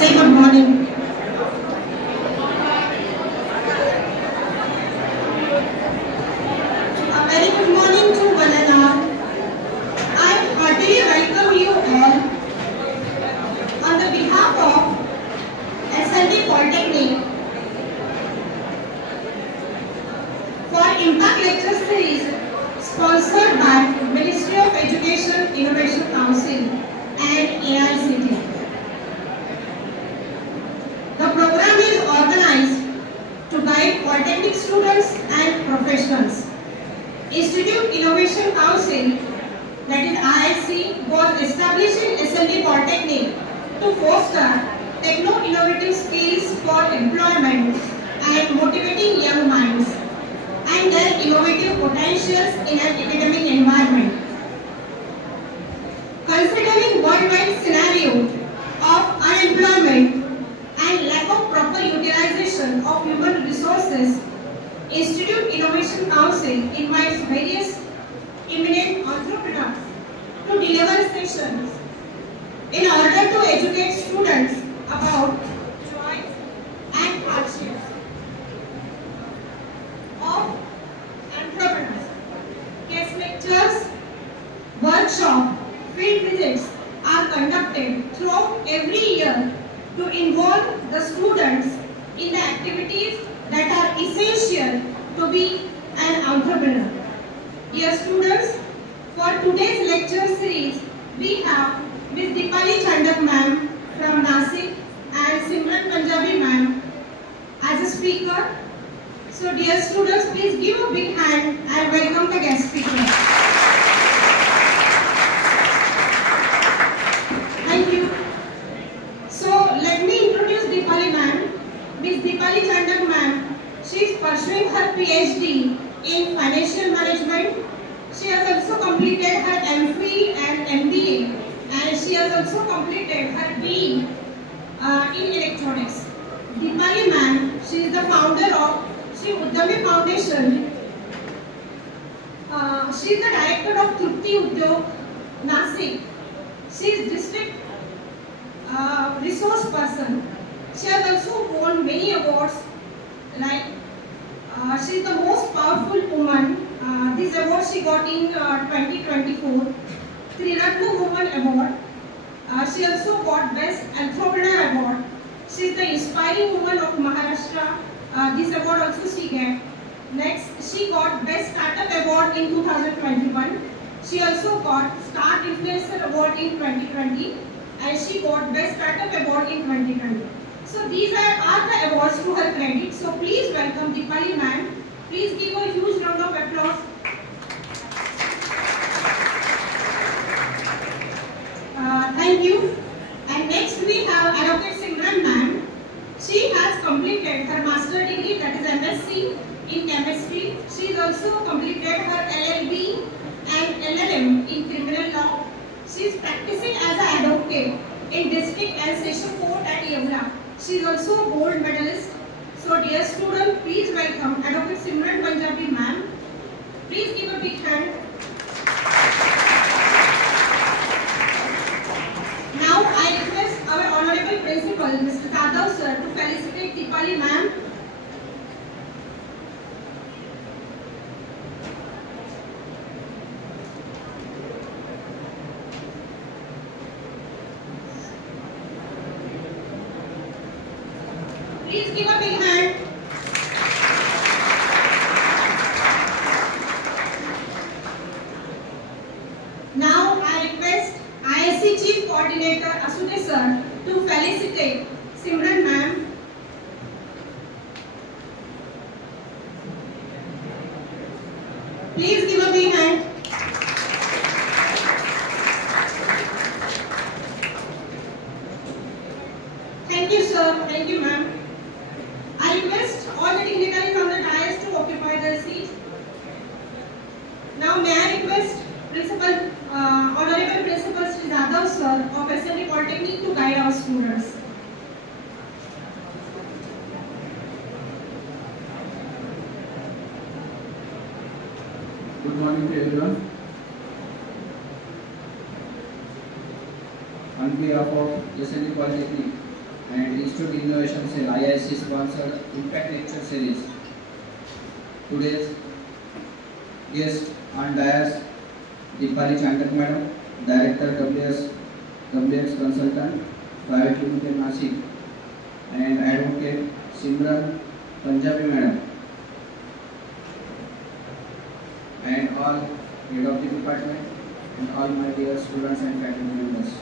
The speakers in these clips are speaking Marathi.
say good morning. A very good morning to one and all. I heartily welcome you all on the behalf of SLD Polytechnic for Impact Lecture Series sponsored by Ministry of Education Innovation Council and AICTE. The program is organized to guide polytechnic students and professionals. Institute Innovation Council, that is IIC, was established in SLD Polytechnic to foster techno-innovative skills for employment and motivating young minds and their innovative potentials in an academic environment. Considering worldwide scenario of unemployment and lack of proper utilization of human resources, Institute Innovation Council invites various eminent entrepreneurs to deliver sessions in order to educate students about joys and hardships of entrepreneurs. Guest lectures, workshops, field visits are conducted throughout every year to involve the students in the activities that are essential to be an entrepreneur. Dear students, for today's lecture series, we have Ms. Deepali Chandak ma'am from Nasik and Simran Punjabi ma'am as a speaker. So dear students, please give a big hand and welcome the guest speaker. Thank you. So let me introduce Deepali ma'am. Ms. Deepali Chandak ma'am, she is pursuing her PhD in financial management. She has also completed her MPhil and MBA, and she has also completed her BE in electronics. Deepali ma'am, she is the founder of Shri Uddami Foundation. She is the director of Trupti Udyog, Nasik. She is district resource person. She has also won many awards, like she is the most powerful woman. This award she got in 2024, Triratna Woman Award. She also got Best Entrepreneur Award. She is the Inspiring Woman of Maharashtra. This award also she get. Next, she got Best Startup Award in 2021. She also got Star Influencer Award in 2020, and she got Best Startup Award in 2020. So these are the awards to her credit. So please welcome Deepali ma'am. Please give a huge round of applause. Thank you. And next we have Advocate Simran ma'am. She has completed her master degree, that is MSc in chemistry. She has also completed her LLB and LLM in criminal law. She is practicing as an advocate in district and session court at Yeola. She is also a gold medalist. So dear student, please welcome Advocate Simran Punjabi ma'am. Please give a big hand. Now I request our honorable principal, Mr. Tadav sir, to felicitate Deepali ma'am. Please give a big hand. Now I request IIC Chief Coordinator Asude sir to felicitate Simran ma'am. Please give a big hand. Thank you sir. Thank you ma'am. I request all the dignitaries on the dais to occupy their seats. Now may I request Honorable Principal Sri Jadhav sir of SLD Polytechnic to guide our students. Good morning to everyone. On behalf of SLD Polytechnic, and Institute Innovation Cell IIC sponsored Impact Lecture Series. Today's guest on dais, Deepali Chandak Madam, Director WX Consultant, Private Limited Nashik, and Advocate Simran Punjabi Madam, and all head of the department, and all my dear students and faculty members.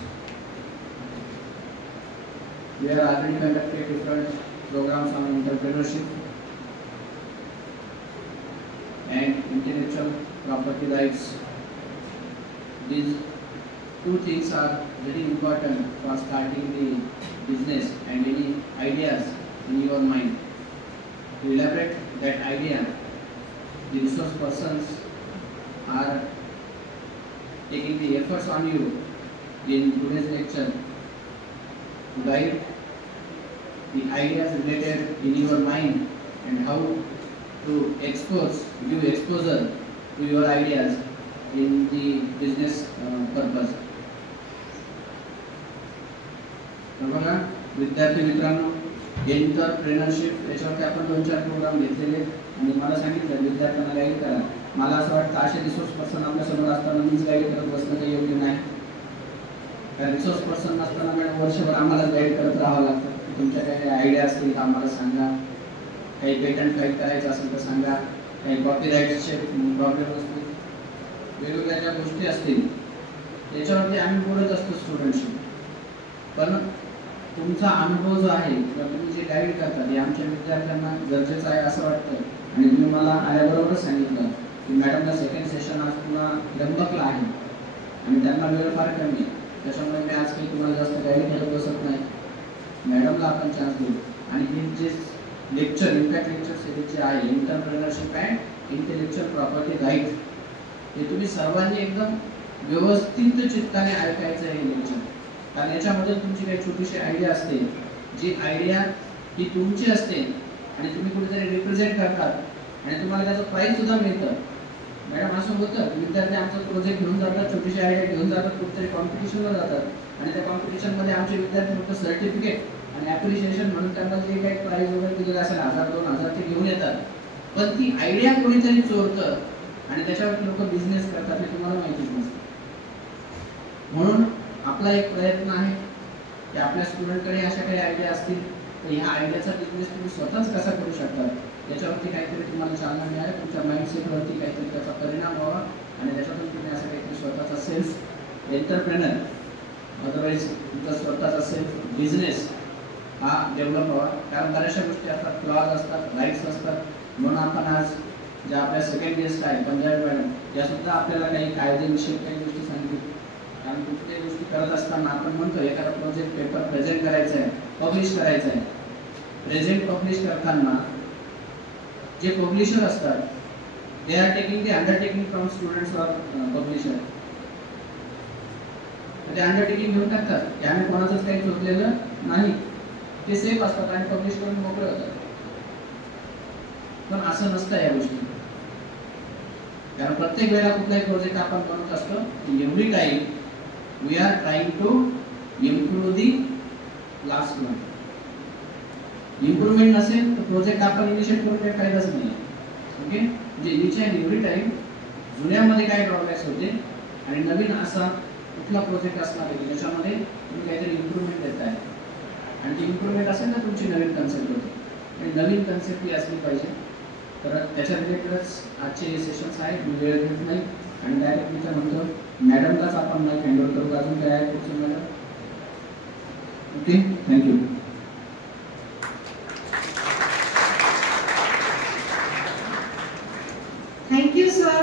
We are already conducting different programs on entrepreneurship and intellectual property rights. These two things are very important for starting the business and any ideas in your mind. To elaborate that idea, the resource persons are taking the efforts on you in today's lecture to guide the ideas related in your mind and how to give exposure to your ideas in the business purpose. बघा विद्यार्थी मित्रांनो, एंटरप्रेन्योरशिप याच्यावरती आपण 2-4 प्रोग्राम घेतलेले आणि मला सांगितलं विद्यार्थ्यांना गाईड करा. मला असं वाटतं असे रिसोर्स पर्सन आपल्या समोर असताना मीच गाईड करत बसणं काही योग्य नाही. कारण रिसोर्स पर्सन नसताना मॅडम वर्षभर आम्हालाच गाईड करत राहावं लागतं. तुमच्या काही आयडिया असतील तर आम्हाला सांगा, काही पेटंट फाईल करायचं असेल तर सांगा, काही कॉपीराईटचे प्रॉब्लेम असतील, वेगवेगळ्या ज्या गोष्टी असतील त्याच्यावरती आम्ही बोलत असतो स्टुडंटशी. पण तुमचा अनुभव जो आहे किंवा तुम्ही जे गाईड करता ते आमच्या विद्यार्थ्यांना गरजेचं आहे असं वाटतं. आणि तुम्ही मला आल्याबरोबरच सांगितलं की मॅडमला सेकंड सेशन आज पुन्हा त्र्यंबकला आहे आणि त्यांना वेळ फार कमी आहे, त्याच्यामुळे मी आज काही तुम्हाला जास्त गाईड करत बसत नाही. मॅडमला आपण चान्स देऊ आणि हे जे लेक्चर इम्पॅक्ट लेक्चर सिरीज जे आहे entrepreneurship and intellectual property right, हे तुम्ही सर्वांनी एकदम व्यवस्थित चित्ताने ऐकायचं आहे हे लेक्चर. कारण याच्यामध्ये तुमची काही छोटीशी आयडिया असते, जी आयडिया ही तुमची असते आणि तुम्ही कुठेतरी रिप्रेझेंट करतात आणि तुम्हाला त्याचं प्राईज सुद्धा मिळतं. मॅडम असं होतं विद्यार्थी आमचा प्रोजेक्ट घेऊन जातात, छोटीशी आयडिया घेऊन जातात, कुठेतरी कॉम्पिटिशनला जातात आणि त्या कॉम्पिटिशनमध्ये आमचे विद्यार्थी फक्त सर्टिफिकेट आणि ॲप्रिशिएशन म्हणून त्यांना जे काही प्राईज वगैरे दिलेलं असेल 1000-2000 ते घेऊन येतात. पण ती आयडिया कोणीतरी चोरतं आणि त्याच्यावर लोक बिझनेस करतात हे तुम्हाला माहितीच नसतं. म्हणून आपला एक प्रयत्न आहे की आपल्या स्टुडंटकडे अशा काही आयडिया असतील तर ह्या आयडियाचा बिझनेस तुम्ही स्वतःच कसा करू शकता याच्यावरती काहीतरी तुम्हाला चालना मिळाली, तुमच्या माइंडसेटवरती काहीतरी त्याचा परिणाम व्हावा आणि त्याच्यातून तुम्ही असं काहीतरी स्वतःचा सेल्फ एंटरप्रेनर अदरवाईज तुमचा स्वतःचा सेल्फ बिझनेस हा डेव्हलप व्हावा. कारण बऱ्याचशा गोष्टी असतात, फ्लॉज असतात, राईट्स असतात. म्हणून आपण आज ज्या आपल्या सेकंड गेस्ट आहे पंजाबी मॅडम, यासुद्धा आपल्याला काही कायदेविषयी काही गोष्टी सांगितल्या. कारण कुठल्याही गोष्टी करत असताना आपण म्हणतो एखादा प्रोजेक्ट पेपर प्रेझेंट करायचा आहे, पब्लिश करायचा आहे. प्रेझेंट पब्लिश करताना जे पब्लिशर असतात they are taking the undertaking from students or publisher. ते अंडरटेकिंग घेऊन टाकतात की आम्ही कोणाचंच काही चुकलेलं नाही, ते सेफ असतात आणि पब्लिश करून मोकळे होतात. पण असं नसतं या गोष्टी. कारण प्रत्येक वेळेला कुठलाही प्रोजेक्ट आपण बनवत असतो every time we are trying to improve the last one. Improvement नसेल तर प्रोजेक्ट आपण इनिशिएट करून काही फायदाच नाही. ओके, म्हणजे इच अँड एव्हरी टाइम जुन्यामध्ये काय ड्रॉबॅक्स होते आणि नवीन असा कुठला प्रोजेक्ट असणार आहे ज्याच्यामध्ये तुम्ही काहीतरी इम्प्रूव्हमेंट देत आहे आणि ती इम्प्रूव्हमेंट असेल तर तुमची नवीन कन्सेप्ट होते आणि नवीन कन्सेप्ट ही असली पाहिजे. तर त्याच्या रिलेटेडच आजचे सेशन्स आहेत. मी वेळ घेत नाही आणि डायरेक्ट मी म्हणतो मॅडमलाच आपण माईक हँडओव्हर करू. अजून काय आहे पुढचं madam? Okay, thank you. Thank you, sir,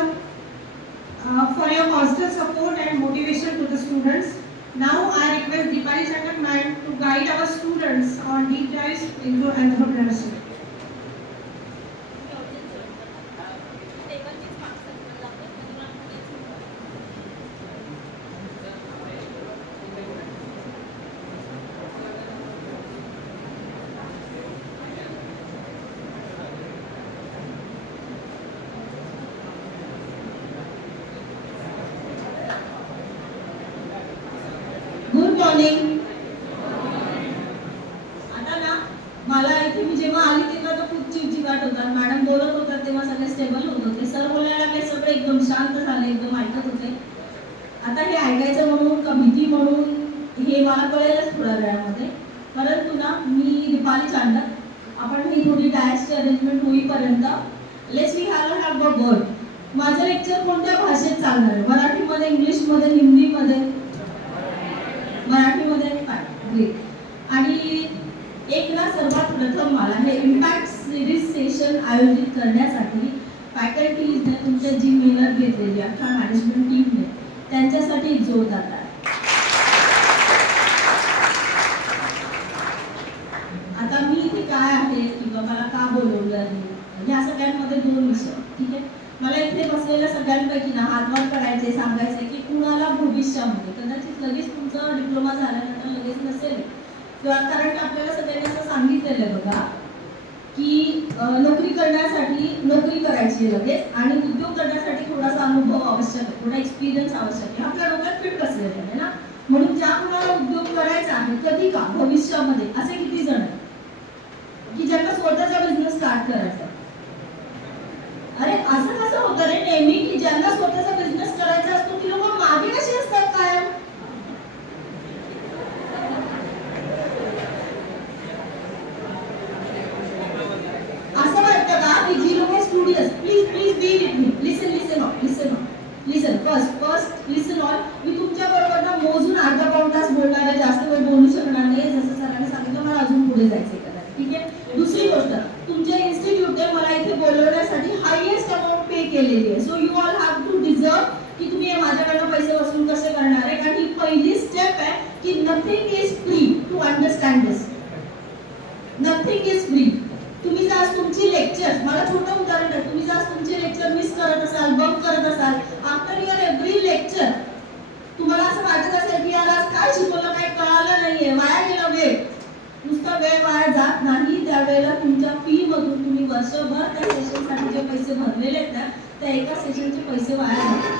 for your constant support and motivation to the students. Now, I request Deepali Chandak ma'am to guide our students on deep dives into entrepreneurship. Good morning. Start होतात. मॅडम बोलत होतात तेव्हा सगळे स्टेबल होत होते. सर बोलायला लागले सगळे एकदम शांत झाले, एकदम ऐकत होते. आता हे ऐकायचं म्हणून का भीती म्हणून हे मला कळेलच थोड्या वेळामध्ये. परंतु ना मी दीपाली चांडक, आपण ही थोडी डायसची अरेंजमेंट होईपर्यंत let's we have a word. माझं लेक्चर कोणत्या भाषेत चालणार आहे? मराठीमध्ये, इंग्लिशमध्ये, हिंदीमध्ये? मराठीमध्ये. ग्रेट. आणि एक ना सर्वात प्रथम मला हे इम्पॅक्ट सिरीज सेशन आयोजित करण्यासाठी फॅकल्टीजने तुमच्या जी मेहनत घेतलेली अख्खा मॅनेजमेंट टीमने त्यांच्यासाठी एक जोरदार टाळ्या. आता मी इथे काय आहे किंवा मला का बोलवलं आहे या सगळ्यांमध्ये दोन विषय. ठीक आहे, मला इथे बसलेल्या सगळ्यांपैकी ना हातभार करायचे, सांगायचे की कुणाला भविष्यामध्ये कदाचित लगेच तुमचा डिप्लोमा झाल्यानंतर लगेच नसेल किंवा कारण आपल्याला सगळ्यांनी असं सांगितलेलं आहे बघा की नोकरी करण्यासाठी नोकरी करायची लगेच आणि उद्योग करण्यासाठी थोडासा अनुभव आवश्यक आहे, थोडा एक्सपिरियन्स आवश्यक आहे. आपल्या डोक्यात फिट बसलेलं आहे ना. म्हणून ज्या कुणाला उद्योग करायचा आहे कधी का भविष्यामध्ये असे किती जण आहेत की ज्यांना स्वतःचा बिझनेस स्टार्ट करायचा? अरे असं कसं होतं रे नेहमी की ज्यांना स्वतःचा बिझनेस करायचा असतो ती लोक मागे कशी असतात कायम? असं वाटतं का की जी लोक स्टुडियस please please be with me, listen listen all listen all listen first listen all. मी तुमच्या बरोबर ना मोजून अर्धा पाऊण तास बोलणार आहे, जास्त वेळ बोलू शकणार नाही. जसं सरांनी सांगितलं मला अजून पुढे जायचंय का. ठीक आहे. दुसरी गोष्ट, तुमच्या इन्स्टिट्यूटने मला इथे बोलवण्यासाठी हायएस्ट अमाऊंट पे केलेली आहे. So you all have to deserve की तुम्ही माझ्याकडनं पैसे वसूल कसे करणार आहे. कारण ही पहिली स्टेप आहे की nothing is free. To understand this, nothing is free. तुम्ही जर आज तुमची लेक्चर, मला छोटं उदाहरण आहे, तुम्ही जर आज तुमचे लेक्चर मिस करत असाल, बंक करत असाल, आफ्टर युअर एव्हरी लेक्चर तुम्हाला असं वाटत असेल की यार आज काय शिकवलं, काय कळालं नाहीये, वाया गेला वेळ. नुसता वेळ वाया जात नाही. त्यावेळेला तुमच्या फी मधून तुम्ही वर्षभर त्या सेशनसाठी जे पैसे भरलेले आहेत ना त्या एका सेशनचे पैसे वाया जातात.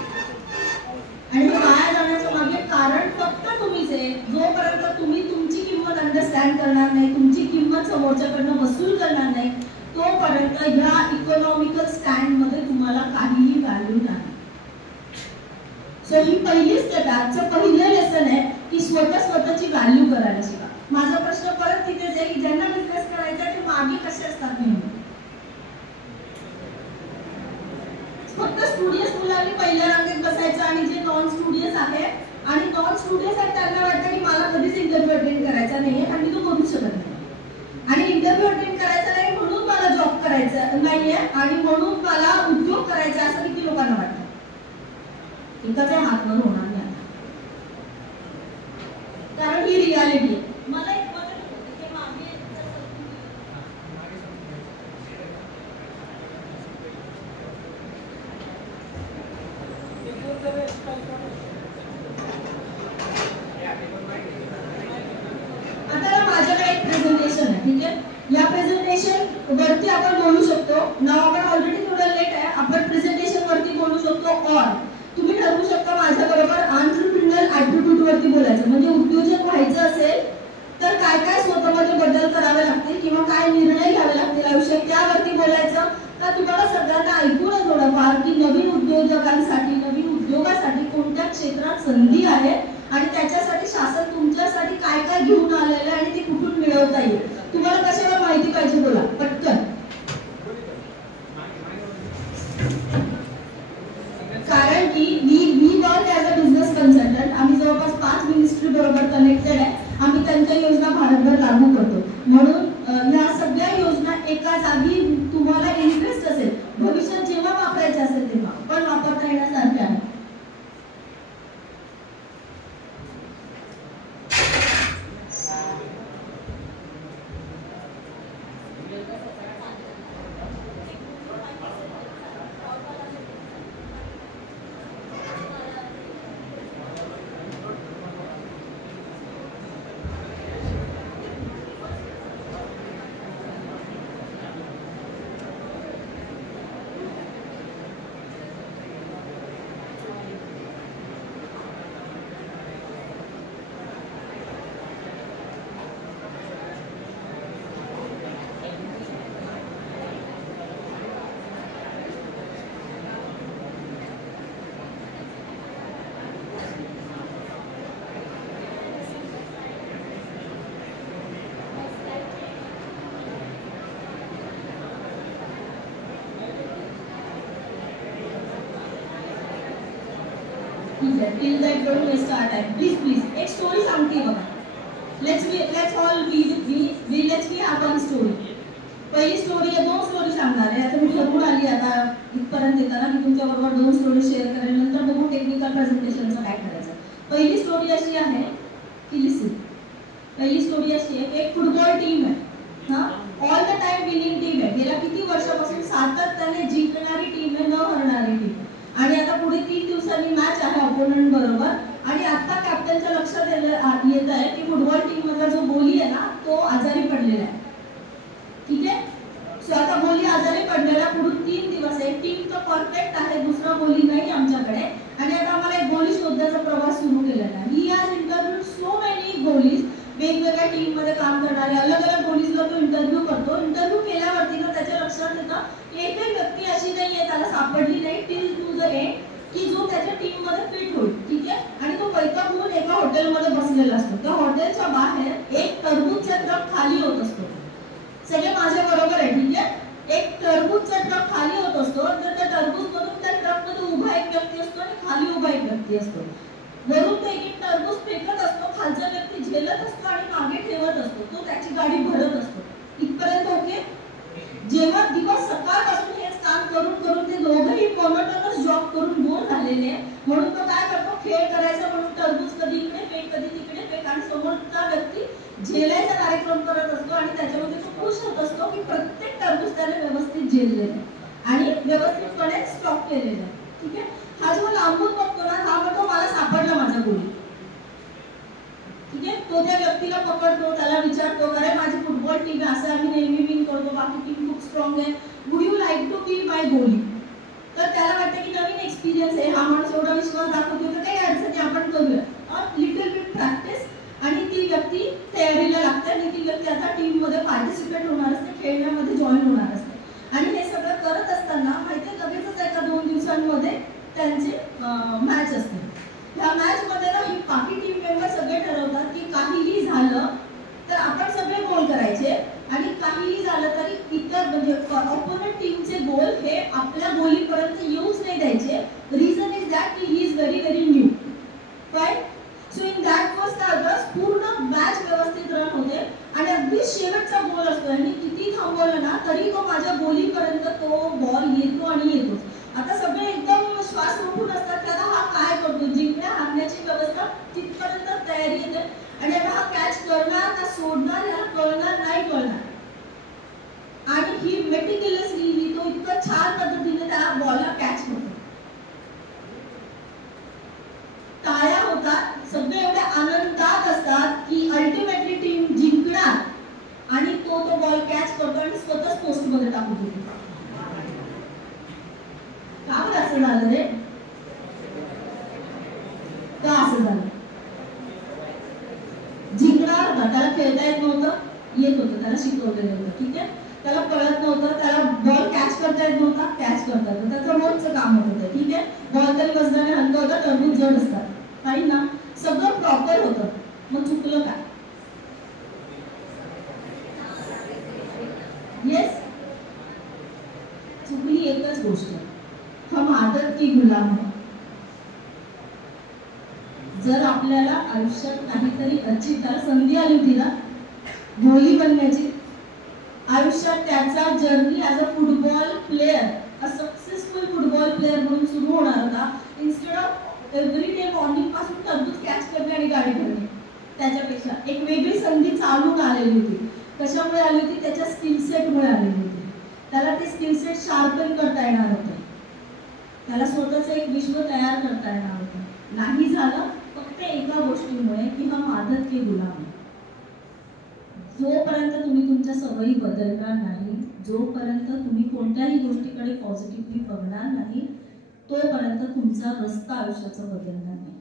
आणि हे वाया जाण्याचं मागे कारण फक्त तुम्हीच आहे. जोपर्यंत तुम्ही तुमची किंमत अंडरस्टँड करणार नाही, तुमची किंमत समोरच्याकडनं वसूल करणार नाही, तोपर्यंत ह्या इकॉनॉमिकल स्टँड मध्ये तुम्हाला काहीही व्हॅल्यू नाही. सो ही पहिली स्टेप आहे. आजचं पहिलं लेसन आहे की स्वतःची व्हॅल्यू करायला शिका. माझा प्रश्न परत तिथेच आहे की ज्यांना बिझनेस करायचा आहे ते मागे कसे असतात नेहमी? फक्त स्टुडियस मुलांनी पहिल्या रांगेत बसायचं आणि जे नॉन स्टुडियस आहे आणि नॉन स्टुडियस आहेत त्यांना वाटतं की मला कधीच इंटरव्ह्यू अटेंड करायचा नाहीये आणि मी तो करू शकत नाही. आणि इंटरव्ह्यू अटेंड करायचा नाही म्हणून मला जॉब करायचा नाहीये आणि म्हणून मला उद्योग करायचा असं किती लोकांना वाटतं? एकाच्या हातवर होणार नाही कारण ही रियालिटी आहे. मला एक बदल होतं की मागे आता माझ्याकडे एक प्रेझेंटेशन आहे. ठीक आहे, या प्रेझेंटेशन वरती आपण बोलू शकतो. नाव आपण ऑलरेडी थोडं लेट आहे, आपण प्रेझेंटेशन वरती बोलू शकतो. और तुम्ही ठरवू शकता माझ्या बरोबर एंटरप्रेन्योरियल ॲटिट्यूड वरती बोलायचं. म्हणजे उद्योजक व्हायचं असेल तर काय काय स्वतःमध्ये बदल करावे लागतील किंवा काय निर्णय घ्यावे लागतील आयुष्यात त्यावरती बोलायचं. तर तुम्हाला सगळ्यांना ऐकून थोडंफार की नवीन उद्योजकांसाठी, नवीन उद्योगासाठी कोणत्या क्षेत्रात संधी आहे आणि त्याच्यासाठी शासन तुमच्यासाठी काय काय घेऊन आलेलं आहे आणि ते कुठून मिळवता येईल. तुम्हाला कशाला माहिती पाहिजे बोला पटकन. कारण की मी work as a business consultant. आम्ही जवळपास 5 मिनिस्ट्री बरोबर कनेक्टेड आहे. आम्ही त्यांच्या योजना भारतभर लागू करतो. म्हणून या सगळ्या योजना एका जागी तुम्हाला इंटरेस्ट असेल, भविष्यात जेव्हा वापरायचे असेल तेव्हा पण वापरता येण्यासारख्या आहे. that. Till that don't waste our time. Please. एक स्टोरी सांगते बघा. Let's all have one story. पहिली स्टोरी आहे, 2 स्टोरी सांगणार आहे. आता मी ठरवून आली आता इथपर्यंत येताना की तुमच्या बरोबर 2 स्टोरी शेअर करेल. नंतर बघू टेक्निकल प्रेझेंटेशनचं काय करायचं. पहिली स्टोरी अशी आहे की लिसन. पहिली स्टोरी अशी आहे की एक फुटबॉल टीम आहे. All the time winning team आहे. गेल्या किती वर्षापासून सातत्याने जिंकणारी टीम आहे, न हरणारी टीम. आणि आता पुढे 3 दिवसांनी मॅच आहे अपोनंट बरोबर. आणि आता कॅप्टनच्या लक्षात येत आहे की फुटबॉल टीम मधला जो गोली आहे ना तो आजारी पडलेला आहे. ठीक आहे. सो आता गोली आजारी पडलेला पुढून 3 दिवस आहे. टीम तर परफेक्ट आहे, दुसरा गोली नाही आमच्याकडे. आणि आता आम्हाला एक गोली शोधण्याचा प्रवास सुरू केलेला आहे. He has interview so many goalies. वेगवेगळ्या टीम मध्ये काम करणारे अलग गोलीजला तो इंटरव्ह्यू करतो. इंटरव्ह्यू केल्यावरती ना त्याच्या लक्षात येतं एकही व्यक्ती अशी नाहीये त्याला सापडली नाही टिल टू द एंड की जो त्याच्या टीम मध्ये फिट होईल. ठीक आहे. आणि तो वैतागून एका हॉटेलमध्ये बसलेला असतो. त्या हॉटेलच्या बाहेर एक टरबूजचा ट्रक खाली होत असतो. सगळे माझ्या बरोबर आहे. ठीक आहे. एक टरबूजचा ट्रक खाली होत असतो. तर त्या टरबूज मधून त्या ट्रक मध्ये उभा एक व्यक्ती असतो आणि खाली उभा एक व्यक्ती असतो. वरून तो एक टरबूज फेकत असतो, खालचा व्यक्ती झेलत असतो आणि मागे ठेवत असतो. तो त्याची गाडी भरत असतो. इथपर्यंत ओके. जेव्हा दिवस सकाळपासून हेच काम करून ते दोघंही मोनोटोनस जॉब करून बोर झालेले म्हणून तो काय करतो, खेळ करायचा म्हणून टरबूज कधी इकडे फेक कधी तिकडे फेक आणि समोरचा व्यक्ती झेलायचा कार्यक्रम करत असतो. आणि त्याच्यामध्ये तो खुश होत असतो की प्रत्येक टरबूज त्याने व्यवस्थित झेललेलं आहे आणि व्यवस्थितपणे स्टॉक केलेलं आहे. ठीक आहे. हा जो लांबून बघतो ना हा म्हणतो मला सापडला माझा गोली. ठीक आहे. तो त्या व्यक्तीला पकडतो, त्याला विचारतो अरे माझी फुटबॉल टीम आहे, असं आम्ही नेहमी विन करतो, बाकी टीम खूप स्ट्रॉंग आहे, would you like to be my goalie. तर त्याला वाटतं की नवीन एक्सपिरियन्स आहे, हा माणूस एवढा विश्वास दाखवतो तर काही अडचण नाही, आपण करूया. लिटल बिट प्रॅक्टिस आणि ती व्यक्ती तयारीला लागते आणि ती व्यक्ती आता टीम मध्ये पार्टिसिपेट होणार असते, खेळण्यामध्ये जॉईन होणार असते. आणि हे सगळं करत असताना माहितीये लगेचच एका 2 दिवसांमध्ये त्यांचे मॅच असते. ह्या मॅच मध्ये ना ही बाकी टीम मेंबर सगळे ठरवतात की काहीही झालं तर आपण सगळे गोल करायचे आणि काहीही झालं तरी इतर म्हणजे ऑपोनंट टीमचे गोल हे आपल्या गोलीपर्यंत येऊच नाही द्यायचे. रिझन इज दॅट की he is very new. Right. So in that was काय होतं पूर्ण मॅच व्यवस्थित रन होते आणि अगदी शेवटचा गोल असतो आणि किती थांबवलं ना तरी तो माझ्या गोलीपर्यंत तो बॉल येतो आणि येतो. आता सगळे एकदम श्वास रोखून असतात की आता हा काय करतो, जिंकण्या हारण्याची व्यवस्था तिथपर्यंत तयारी येते. आणि आता हा कॅच करणार का सोडणार याला कळणार नाही कळणार. आणि ही मेटिक्युलसली ही तो इतकं छान पद्धतीने त्या बॉलला कॅच करतो. टाळ्या होतात, सगळे एवढे आनंदात असतात की अल्टिमेटली टीम जिंकणार आणि तो बॉल कॅच करतो आणि स्वतःच पोस्ट मध्ये टाकून देतो. का बरं असं झालं रे? का असं झालं? जिंकणार होता, त्याला खेळता येत होतं, त्याला शिकवलेलं होतं. ठीक आहे. त्याला कळत नव्हतं, त्याला बॉल कॅच करता येत नव्हता, कॅच करता येत त्याचं रोजचं काम होत होतं. ठीक आहे. बॉल तरी वजनाने हलका होता, टरबूज जड असतात काही ना, सगळं प्रॉपर होतं. मग चुकलं काय? येस, चुकली एकच गोष्ट, हम आदत की गुलाम है. जर आपल्याला आयुष्यात काहीतरी अचीव त्याला संधी आली होती ना गोली बनण्याची, आयुष्यात त्याचा journey as a football player, a successful football player म्हणून सुरू होणार होता. Instead of every day morning पासून टरबूज कॅच करणे आणि गाडी भरणे, त्याच्यापेक्षा एक वेगळी संधी चालून आलेली होती. कशामुळे आली होती? त्याच्या स्किल सेटमुळे आलेली होती. त्याला ते स्किल सेट शार्पन करता येणार होतं, त्याला स्वतःचं एक विश्व तयार करता येणार होतं. नाही झालं फक्त एका गोष्टीमुळे की हम आदत के गुलाम आहे. जोपर्यंत तुम्ही तुमच्या सवयी बदलणार नाही, जोपर्यंत तुम्ही कोणत्याही गोष्टीकडे पॉझिटिव्हली बघणार नाही, तोपर्यंत तुमचा रस्ता आयुष्याचा बदलणार नाही.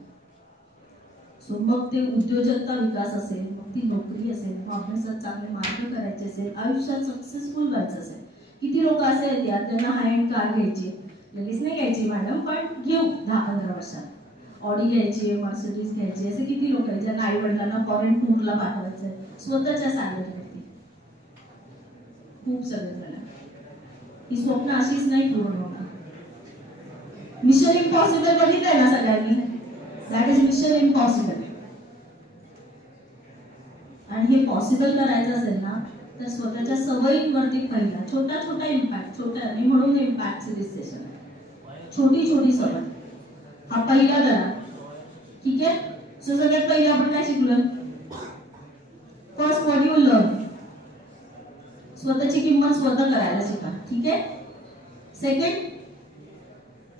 सो मग ते उद्योजकता विकास असेल, मग ती नोकरी असेल, मग अभ्यासात चांगले मार्क करायचे असेल, आयुष्यात सक्सेसफुल व्हायचं असेल. किती लोक असे आहेत यार त्यांना हाय एंड कार घ्यायची, लगेच नाही घ्यायची मॅडम पण घेऊ 10-15 वर्षात, ऑडी घ्यायची, मर्सिडीज घ्यायची, असे किती लोक आहेत ज्यांना आई वडिलांना फॉरेन टूरला पाठवायचंय स्वतःच्या सॅलरीवरती. खूप सगळे जण ही स्वप्न अशीच नाही पूर्ण होणार. मिशन इम्पॉसिबल बघितलंय ना सगळ्यांनी, दॅट इज मिशन इम्पॉसिबल. आणि हे पॉसिबल करायचं असेल ना तर स्वतःच्या सवयींवरती पहिला छोटा छोटा इम्पॅक्ट, छोटा आणि म्हणून इम्पॅक्ट सिरीज सेशन आहे. छोटी छोटी सवय हा पहिला धडा. ठीक आहे. सो सगळ्यात पहिले आपण काय शिकलो? First what you learn. स्वतःची किंमत स्वतः करायला शिका. ठीक आहे. सेकंड,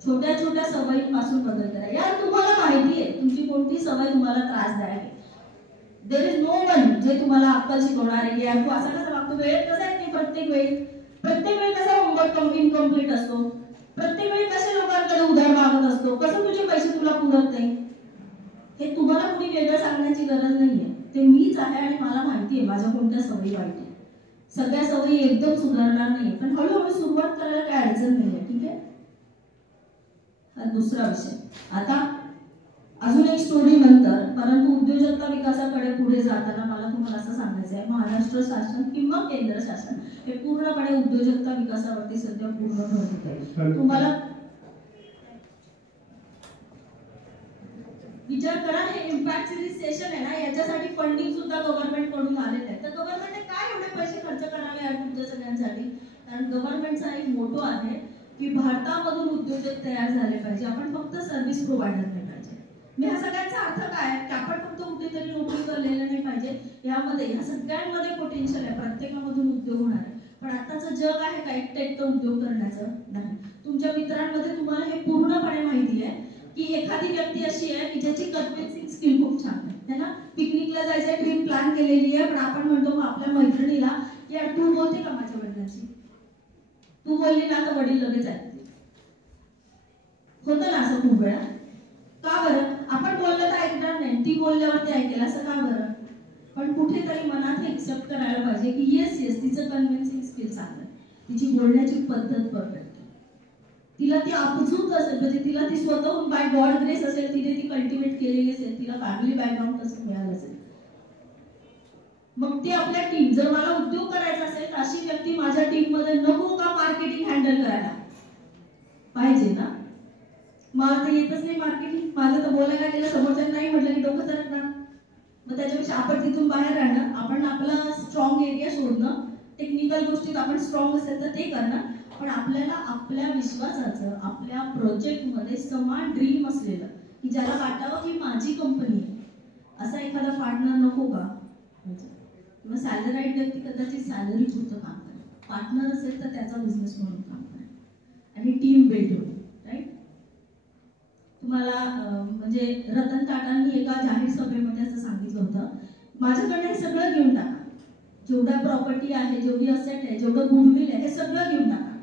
छोट्या छोट्या सवयींपासून बदल करा. यार तुम्हाला माहिती आहे तुमची कोणती सवय तुम्हाला त्रासदायक आहे. देयर इज नो वन जे तुम्हाला अक्कल शिकवणार आहे. यार तू असं कसं वागतो, वेळेत कसं आहे प्रत्येक वेळी कसा होमवर्क इनकम्प्लीट असतो, प्रत्येक वेळी कसे लोकांकडे उधार मागत असतो, कसं तुझे पैसे तुला पुरत नाही. हे तुम्हाला कुणी वेगळं सांगण्याची गरज नाहीये. ते मीच आहे आणि मला माहिती आहे माझ्या कोणत्या सवयी वाईट आहे. सगळ्या सवयी एकदम सुधारणार नाही, पण हळूहळू सुरुवात करायला काय अडचण नाहीये. ठीक आहे. हा दुसरा विषय. आता अजून एक स्टोरी नंतर, परंतु उद्योजकता विकासाकडे पुढे जाताना मला तुम्हाला असं सांगायचं आहे, महाराष्ट्र शासन किंवा केंद्र शासन हे पूर्णपणे उद्योजकता विकासावरती सध्या पूर्ण भर देत आहे. तुम्हाला विचार करा, हे इम्पॅक्ट सिरीज सेशन आहे ना, याच्यासाठी फंडिंग सुद्धा गव्हर्नमेंट कडून आलेलं आहे. तर गव्हर्नमेंटने काय एवढे पैसे खर्च करावे तुमच्या सगळ्यांसाठी? कारण गव्हर्नमेंटचा एक मोटो आहे की भारतामधून उद्योजक तयार झाले पाहिजे, आपण फक्त सर्व्हिस प्रोव्हायडर नाही पाहिजे. मी ह्या सगळ्यांचा अर्थ काय की आपण फक्त कुठेतरी नोकरी करलेलं नाही पाहिजे. यामध्ये ह्या सगळ्यांमध्ये पोटेन्शियल आहे, प्रत्येकामधून उद्योग होणार आहे. पण आताचं जग आहे का एकटं उद्योग करण्याचं नाही. तुमच्या मित्रांमध्ये तुम्हाला हे पूर्णपणे माहिती आहे की एखादी व्यक्ती अशी आहे की ज्याची कन्व्हिन्सिंग स्किल खूप छान आहे ना. पिकनिकला जायचं ट्रिप प्लॅन केलेली आहे, पण आपण म्हणतो आपल्या मैत्रिणीला की यार तू बोलते का माझ्या वडिलांची, तू बोलली ना तर वडील लगेच ऐकते. होतं ना असं खूप वेळा. का बरं? आपण बोललं तर ऐकणार नाही, ती बोलल्यावरती ऐकेल, असं का बरं? पण कुठेतरी मनात हे एक्सेप्ट करायला पाहिजे की येस तिचं कन्व्हिन्सिंग स्किल चांगलं आहे, तिची बोलण्याची पद्धत परफेक्ट, तिला ती आपजूत असेल, म्हणजे तिला ती स्वतःहून बाय गॉड ग्रेस असेल, तिने ती कल्टिवेट केलेली असेल, तिला फॅमिली बॅकग्राऊंड कसं मिळालं असेल. मग ती आपल्या टीम, जर मला उद्योग करायचा असेल तर अशी व्यक्ती माझ्या टीम मध्ये नको का मार्केटिंग हँडल करायला पाहिजे ना. मला तर येतच नाही मार्केटिंग, माझं तर बोलायला गेलं समोरच्या नाही म्हटलं की डोकं चालत ना. मग त्याच्यापेक्षा आपण तिथून बाहेर राहणं, आपण आपला स्ट्रॉंग एरिया शोधणं, टेक्निकल गोष्टीत आपण स्ट्रॉंग असेल तर ते करणं, पण आपल्याला आपल्या विश्वासाचं, आपल्या प्रोजेक्टमध्ये समान ड्रीम असलेलं की ज्याला वाटावं की माझी कंपनी आहे, असा एखादा पार्टनर नको का? किंवा सॅलराईड व्यक्ती कदाचित सॅलरी पुरतं काम करेल, पार्टनर असेल तर त्याचा बिझनेस म्हणून काम करेल आणि टीम बिल्ड होईल. राईट. तुम्हाला म्हणजे रतन टाटांनी एका जाहीर सभेमध्ये असं सांगितलं होतं, माझ्याकडे हे सगळं घेऊन टाका, जेवढा प्रॉपर्टी आहे, जेवढी असेट आहे, जेवढं गुडविल आहे, हे सगळं घेऊन टाका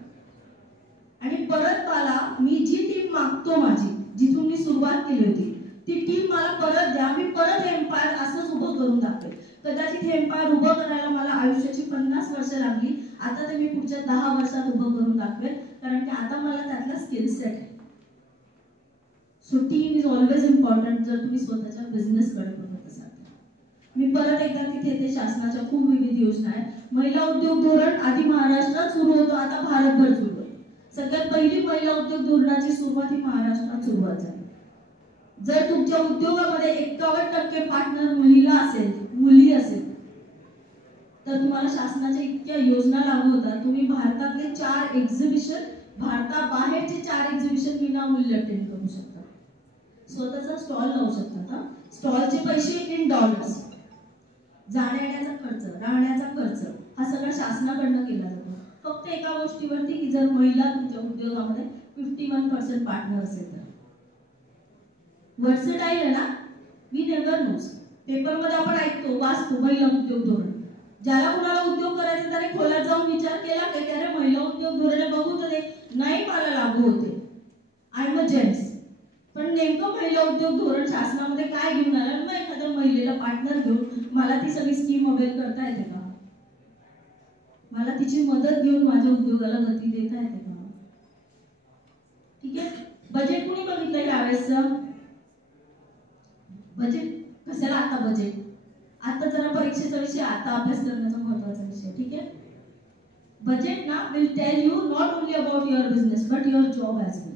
आणि परत मला मी जी टीम मागतो, माझी जिथून मी सुरुवात केली होती ती टीम मला परत द्या, मी परत एम्पायर असंच उभं करून दाखवेल. कदाचित हे एम्पायर उभं करायला मला आयुष्याची 50 वर्ष लागली, आता ते मी पुढच्या 10 वर्षात उभं करून दाखवेल, कारण की आता मला त्यातला स्किल सेट आहे. So team is always important जर तुम्ही स्वतःच्या बिझनेसकडे बघत असाल. मी परत एकदा तिथे ते शासनाच्या खूप विविध योजना आहेत. महिला उद्योग धोरण आधी महाराष्ट्रात सुरू होतं, आता भारतभर सुरू होतं. सगळ्यात पहिली महिला उद्योग धोरणाची सुरुवात ही महाराष्ट्रात सुरुवात झाली. जर तुमच्या उद्योगामध्ये 51% पार्टनर महिला असेल, मुली असेल, तर तुम्हाला शासनाच्या इतक्या योजना लागू होतात. तुम्ही भारतातले 4 एक्झिबिशन, भारताबाहेरचे 4 एक्झिबिशन विनामूल्य अटेंड करू शकता. स्वतःचा स्टॉल लावू शकता. स्टॉलचे पैसे इन डॉलर्स, जाण्या येण्याचा खर्च, राहण्याचा खर्च हा सगळा शासनाकडनं केला जातो. फक्त एका गोष्टीवरती की जर महिला तुमच्या उद्योगामध्ये 51% पार्टनर असेल तर. वर्सटाईल आहे ना, वी नेव्हर नोस. पेपरमध्ये आपण ऐकतो, वाचतो महिला उद्योग धोरण. ज्याला कुणाला उद्योग करायचा त्याने खोलात जाऊन विचार केला की अरे महिला उद्योग धोरण बघू तर नाही मला लागू होते, आय एम अ जेंट्स. पण नेमकं महिला उद्योग धोरण शासनामध्ये काय घेऊन आलं? मग एखाद्या महिलेला पार्टनर घेऊन मला ती सगळी स्कीम अवेल करता येते का? मला तिची मदत घेऊन माझ्या उद्योगाला गती देता येते का? ठीक आहे. बजेट कुणी बघितलं यावेळेसचं? बजेट कशाला? आता बजेट आता जरा परीक्षेचा विषय, आता अभ्यास करण्याचा महत्त्वाचा विषय. ठीक आहे. बजेट ना will tell you not only about your business but your job as well.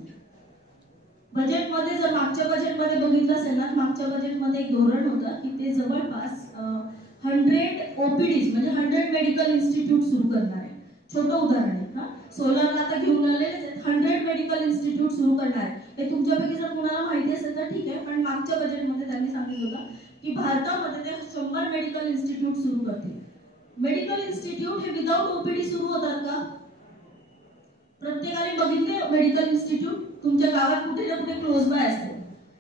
बजेटमध्ये जर मागच्या बजेटमध्ये बघितलं असेल ना, मागच्या बजेटमध्ये एक धोरण होतं की ते जवळपास 100 ओपीडीज म्हणजे 100 मेडिकल इन्स्टिट्यूट सुरू करणार आहे. छोटं उदाहरण आहे का, सोलारला आता घेऊन आलेलेच आहेत. 100 मेडिकल इन्स्टिट्यूट सुरू करणार आहे. हे तुमच्यापैकी जर कुणाला माहिती असेल तर ठीक आहे, पण मागच्या बजेटमध्ये त्यांनी सांगितलं होतं की भारतामध्ये ते 100 मेडिकल इन्स्टिट्यूट सुरू करतील. मेडिकल इन्स्टिट्यूट हे विदाउट ओपीडी सुरू होतात का? प्रत्येकाने बघितले मेडिकल इन्स्टिट्यूट तुमच्या गावात कुठे ना कुठे क्लोज बाय असते,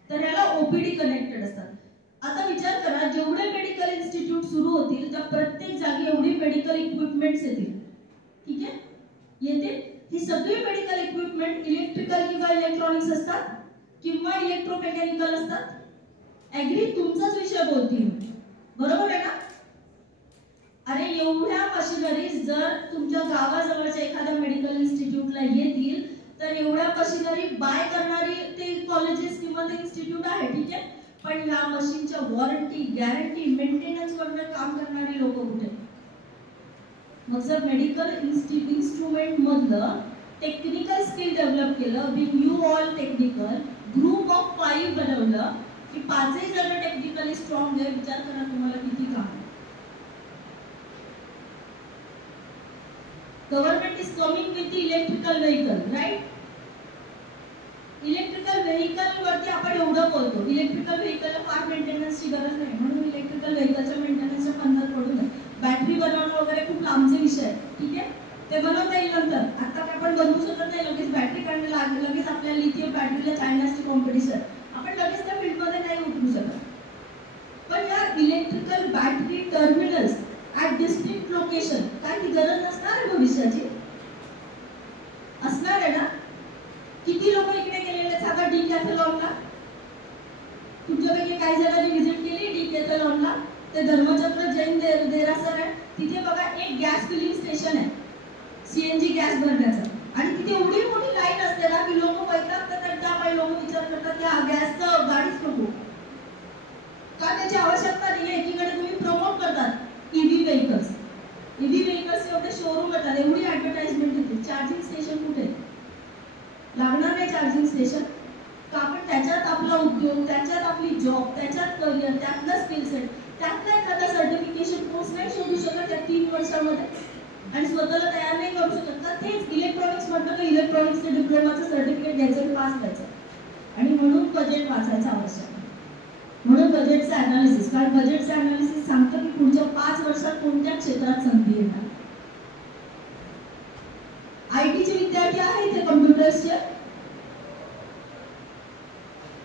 तर याला ओपीडी कनेक्टेड असतात. आता विचार करा, जेवढे मेडिकल इन्स्टिट्यूट सुरू होतील त्या प्रत्येक जागी एवढी मेडिकल इक्विपमेंट्स येतील. ठीक आहे, येते ही सगळी मेडिकल इक्विपमेंट इलेक्ट्रिकल किंवा इलेक्ट्रॉनिक्स असतात किंवा इलेक्ट्रोमेकॅनिकल असतात. ऍग्री तुमचाच विषय बोलतील, बरोबर आहे ना? अरे एवढ्या मशिनरीज जर तुमच्या गावाजवळच्या एखाद्या मेडिकल इन्स्टिट्यूटला येतील तर एवढ्या मशिनरी बाय करणारी ते कॉलेजेस किंवा ते इन्स्टिट्यूट आहे. ठीक आहे, पण या मशीनच्या वॉरंटी, गॅरंटी, मेंटेनन्स वर काम करणारी लोक कुठे? मग जर मेडिकल इन्स्ट्रुमेंट मधलं टेक्निकल स्किल डेव्हलप केलं, with you all technical group of 5 बनवलं की 5ही जण टेक्निकली स्ट्रॉंग आहे, विचार करा तुम्हाला किती काम. Government is coming with the electrical vehicle, right? Electrical vehicle वरती आपण एवढं बोलतो, इलेक्ट्रिकल व्हेकलला फार मेंटेनन्सची गरज नाही, म्हणून इलेक्ट्रिकल व्हेकलच्या मेंटेनन्सच्या फंदात पडू नये. बॅटरी बनवणं वगैरे खूप लांबचे विषय आहे. ठीक आहे, ते बनवता येईल नंतर. आता आपण बनवू शकत नाही लगेच बॅटरी काढणं, लगेच आपल्या लिथियम बॅटरीला चायनाची कॉम्पिटिशन, आपण लगेच त्या फील्डमध्ये नाही उतरू शकत. पण या electrical battery terminals at distinct location काय ती गरज नसणार आहे भविष्याची? असणार आहे ना? किती लोक इकडे गेलेले सांगा डिकॅथलॉनला? तुमच्यापैकी काही जणांनी व्हिजिट केली डिकॅथलॉनला? ते धर्मचक्र जैन देरासर आहे, तिथे बघा एक गॅस फिलिंग स्टेशन आहे सीएनजी गॅस भरण्याचं, आणि तिथे एवढी मोठी लाईन असते ना की लोक वैतागतात आणि त्यामुळे लोक विचार करतात त्या गॅसचं गाडीच नको का, त्याची आवश्यकता नाही. एकीकडे तुम्ही प्रमोट करतात ईव्ही व्हेकल्स, ईव्ही व्हेकल्स एवढे शोरूम येतात, एवढी ऍडव्हर्टाइजमेंट येते. चार्जिंग स्टेशन कुठे? लागणार नाही चार्जिंग स्टेशन का? आपण त्याच्यात आपला उद्योग, त्याच्यात आपली जॉब, त्याच्यात करिअर, त्यातलं स्किल सेट, त्यातला एखादा सर्टिफिकेशन कोर्स नाही शोधू शकत या 3 वर्षामध्ये आणि स्वतःला तयार नाही करू शकत का? तेच इलेक्ट्रॉनिक्स म्हटलं तर इलेक्ट्रॉनिक्सचं डिप्लोमाचं सर्टिफिकेट घ्यायचं, पास व्हायचं, आणि म्हणून बजेट वाचायचं आवश्यक आहे. म्हणून बजेटचं अनालिसिस, कारण बजेटचं अनालिसिस सांगतं की पुढच्या 5 वर्षात कोणत्या क्षेत्रात संधी येणार. आयटीचे विद्यार्थी आहे इथे, कम्प्युटर्सचे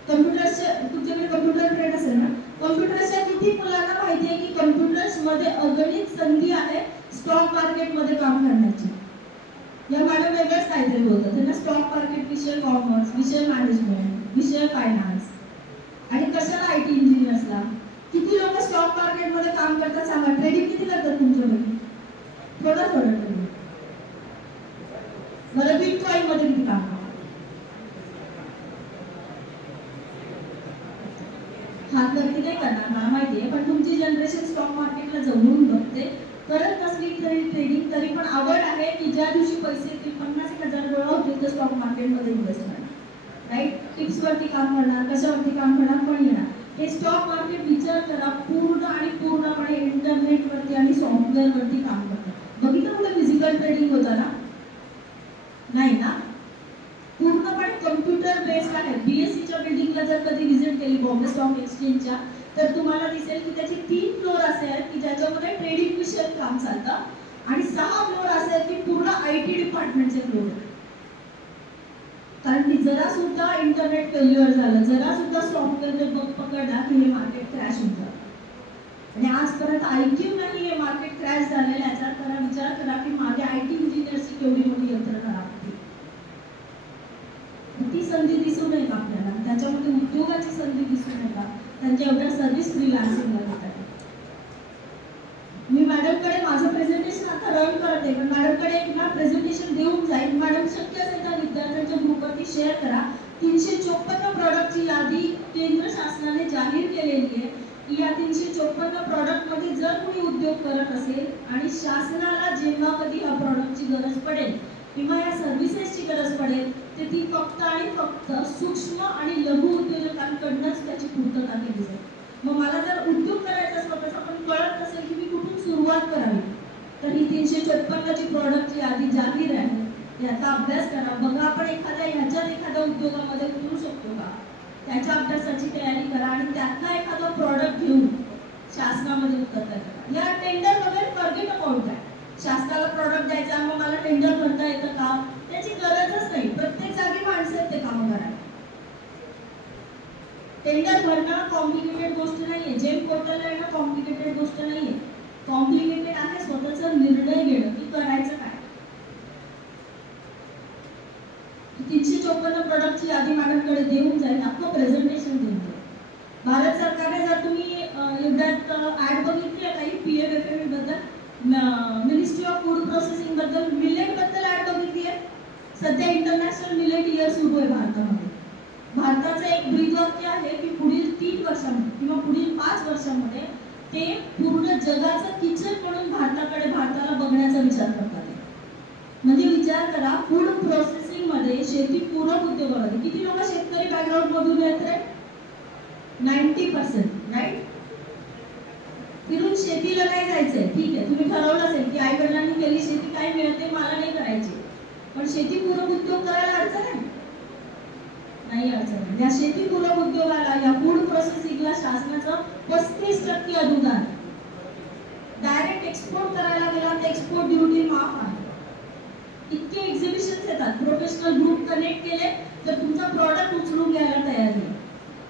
तुमच्याकडे कम्प्युटर ट्रेड असेल ना, कम्प्युटर्सच्या किती मुलांना माहिती आहे की कम्प्युटर्स मध्ये अगणित संधी आहे स्टॉक मार्केट मध्ये काम करण्याची? या मॅडम वेगळंच काहीतरी बोलतात, त्यांना स्टॉक मार्केट विषय कॉमर्स, विषय मॅनेजमेंट, विषय फायनान्स, आणि कशाला आयटी इंजिनियर्सला. किती लोक स्टॉक मार्केट मध्ये काम करतात सांगा? ट्रेडिंग किती करतात तुमच्याकडे? थोडं ट्रेडिंग. बरं बिटकॉइन मध्ये किती काम? हात वरती नाही करणार मला माहिती आहे, पण तुमची जनरेशन स्टॉक मार्केटला जवळून बघते, करत नसली तरी ट्रेडिंग, तरी पण आवड आहे की ज्या दिवशी पैसे येतील 50,000 गोळा होतील तर स्टॉक मार्केटमध्ये इन्व्हेस्ट करणार, राईट? टिप्स वरती काम करणार, कशावरती काम करणार, पण येणार. हे स्टॉक मार्केट विचार करा पूर्ण आणि पूर्णपणे इंटरनेट वरती आणि सॉफ्टवेअर वरती काम करतात. बघितलं कुठे फिजिकल ट्रेडिंग होता ना? नाही ना, पूर्णपणे कम्प्युटर बेस्ड आहे. बीएससीच्या बिल्डिंगला जर कधी व्हिजिट केली बॉम्बे स्टॉक एक्सचेंजच्या, तर तुम्हाला दिसेल की त्याचे 3 फ्लोर असे आहेत की ज्याच्यामध्ये ट्रेडिंग विषयक काम चालतं आणि 6 फ्लोर असे आहेत की पूर्ण आयटी डिपार्टमेंटचे फ्लोर आहेत. कारण की जरा सुद्धा इंटरनेट फेल्युअर झालं, जरा सुद्धा सॉफ्टवेअर बग पकडला की हे मार्केट क्रॅश होतं. आणि आजपर्यंत ऐकून नाही हे मार्केट क्रॅश झालेलं, याचा करा विचार करा की मागे आयटी इंजिनियर्सची केवढी मोठी यंत्रणा लागते. ती संधी दिसू नये का आपल्याला? त्याच्यामध्ये उद्योगाची संधी दिसू नये का? त्यांच्या एवढ्या सर्व्हिस फ्रीलान्सिंगला देतात. मी मॅडमकडे माझं प्रेझेंटेशन आता रन करते, पण मॅडमकडे एक ना प्रेझेंटेशन देऊन जाईल. मॅडम शक्य असेल तर विद्यार्थ्यांच्या ग्रुपवरती शेअर करा. 354 प्रॉडक्टची यादी केंद्र शासनाने जाहीर केलेली आहे की या 354 प्रॉडक्ट मध्ये जर कोणी उद्योग करत असेल आणि शासनाला जेव्हा कधी या प्रॉडक्टची गरज पडेल किंवा या सर्व्हिसेसची गरज पडेल तर ती फक्त आणि फक्त सूक्ष्म आणि लघु उद्योजकांकडूनच त्याची पूर्तता केली जाईल. मग मला जर उद्योग करायचा स्वतःचा पण कळत नसेल की मी कुठून सुरुवात करावी, तर ही 354ची प्रॉडक्टची यादी जाहीर आहे, याचा अभ्यास करा. बघा आपण एखाद्या उद्योगामध्ये करू शकतो का, त्याच्या अभ्यासाची तयारी करा आणि त्यातला एखादा प्रॉडक्ट घेऊन शासनामध्ये उतरता करा. या टेंडर वगैरे फॉरगेट अबाउट दॅट. शासनाला प्रॉडक्ट द्यायचा मग मला टेंडर भरता येतं का, त्याची गरजच नाही. प्रत्येक जागी माणसं आहेत ते काम करायला. टेंडर भरणं कॉम्प्लिकेटेड गोष्ट नाहीये. जेम पोर्टलला येणं कॉम्प्लिकेटेड गोष्ट नाहीये. कॉम्प्लिकेटेड आहे स्वतःचा निर्णय घेणं की करायचं काय. 354 प्रोडक्टची यादी मॅडमकडे देऊन जाईल, अख्खं प्रेझेंटेशन देऊन जाईल. भारत सरकारने जर तुम्ही एवढ्यात ऍड बघितली आहे काही PMFME बद्दल, मिनिस्ट्री ऑफ फूड प्रोसेसिंग बद्दल, मिलेट बद्दल ऍड बघितली आहे. सध्या इंटरनॅशनल मिलेट इयर सुरू आहे भारतामध्ये. भारताचं एक ब्रीदवाक्य आहे की पुढील 3 वर्षांमध्ये किंवा पुढील 5 वर्षांमध्ये ते पूर्ण जगाचं किचन म्हणून भारताला बघण्याचा विचार करतात. म्हणजे विचार करा, फूड प्रोसेसिंग मध्ये शेती पूरक उद्योगामध्ये किती लोक शेतकरी बॅकग्राऊंड मधून येत रे? 90%, राईट. फिरून शेतीला नाही जायचंय, ठीक आहे, तुम्ही ठरवलं असेल की आई वडिलांनी केली शेती काय मिळते मला नाही करायची, पण शेती पूरक उद्योग करायला अडचण आहे? नाही अडचण. या शेती पूरक उद्योगाला, या फूड प्रोसेसिंगला शासनाचं 35% अनुदान. डायरेक्ट एक्सपोर्ट करायला गेला तर एक्सपोर्ट ड्युटी माफ आहे. इतके एक्झिबिशन्स येतात, प्रोफेशनल ग्रुप कनेक्ट केले तर तुमचा प्रॉडक्ट उचलून घ्यायला तयार आहे.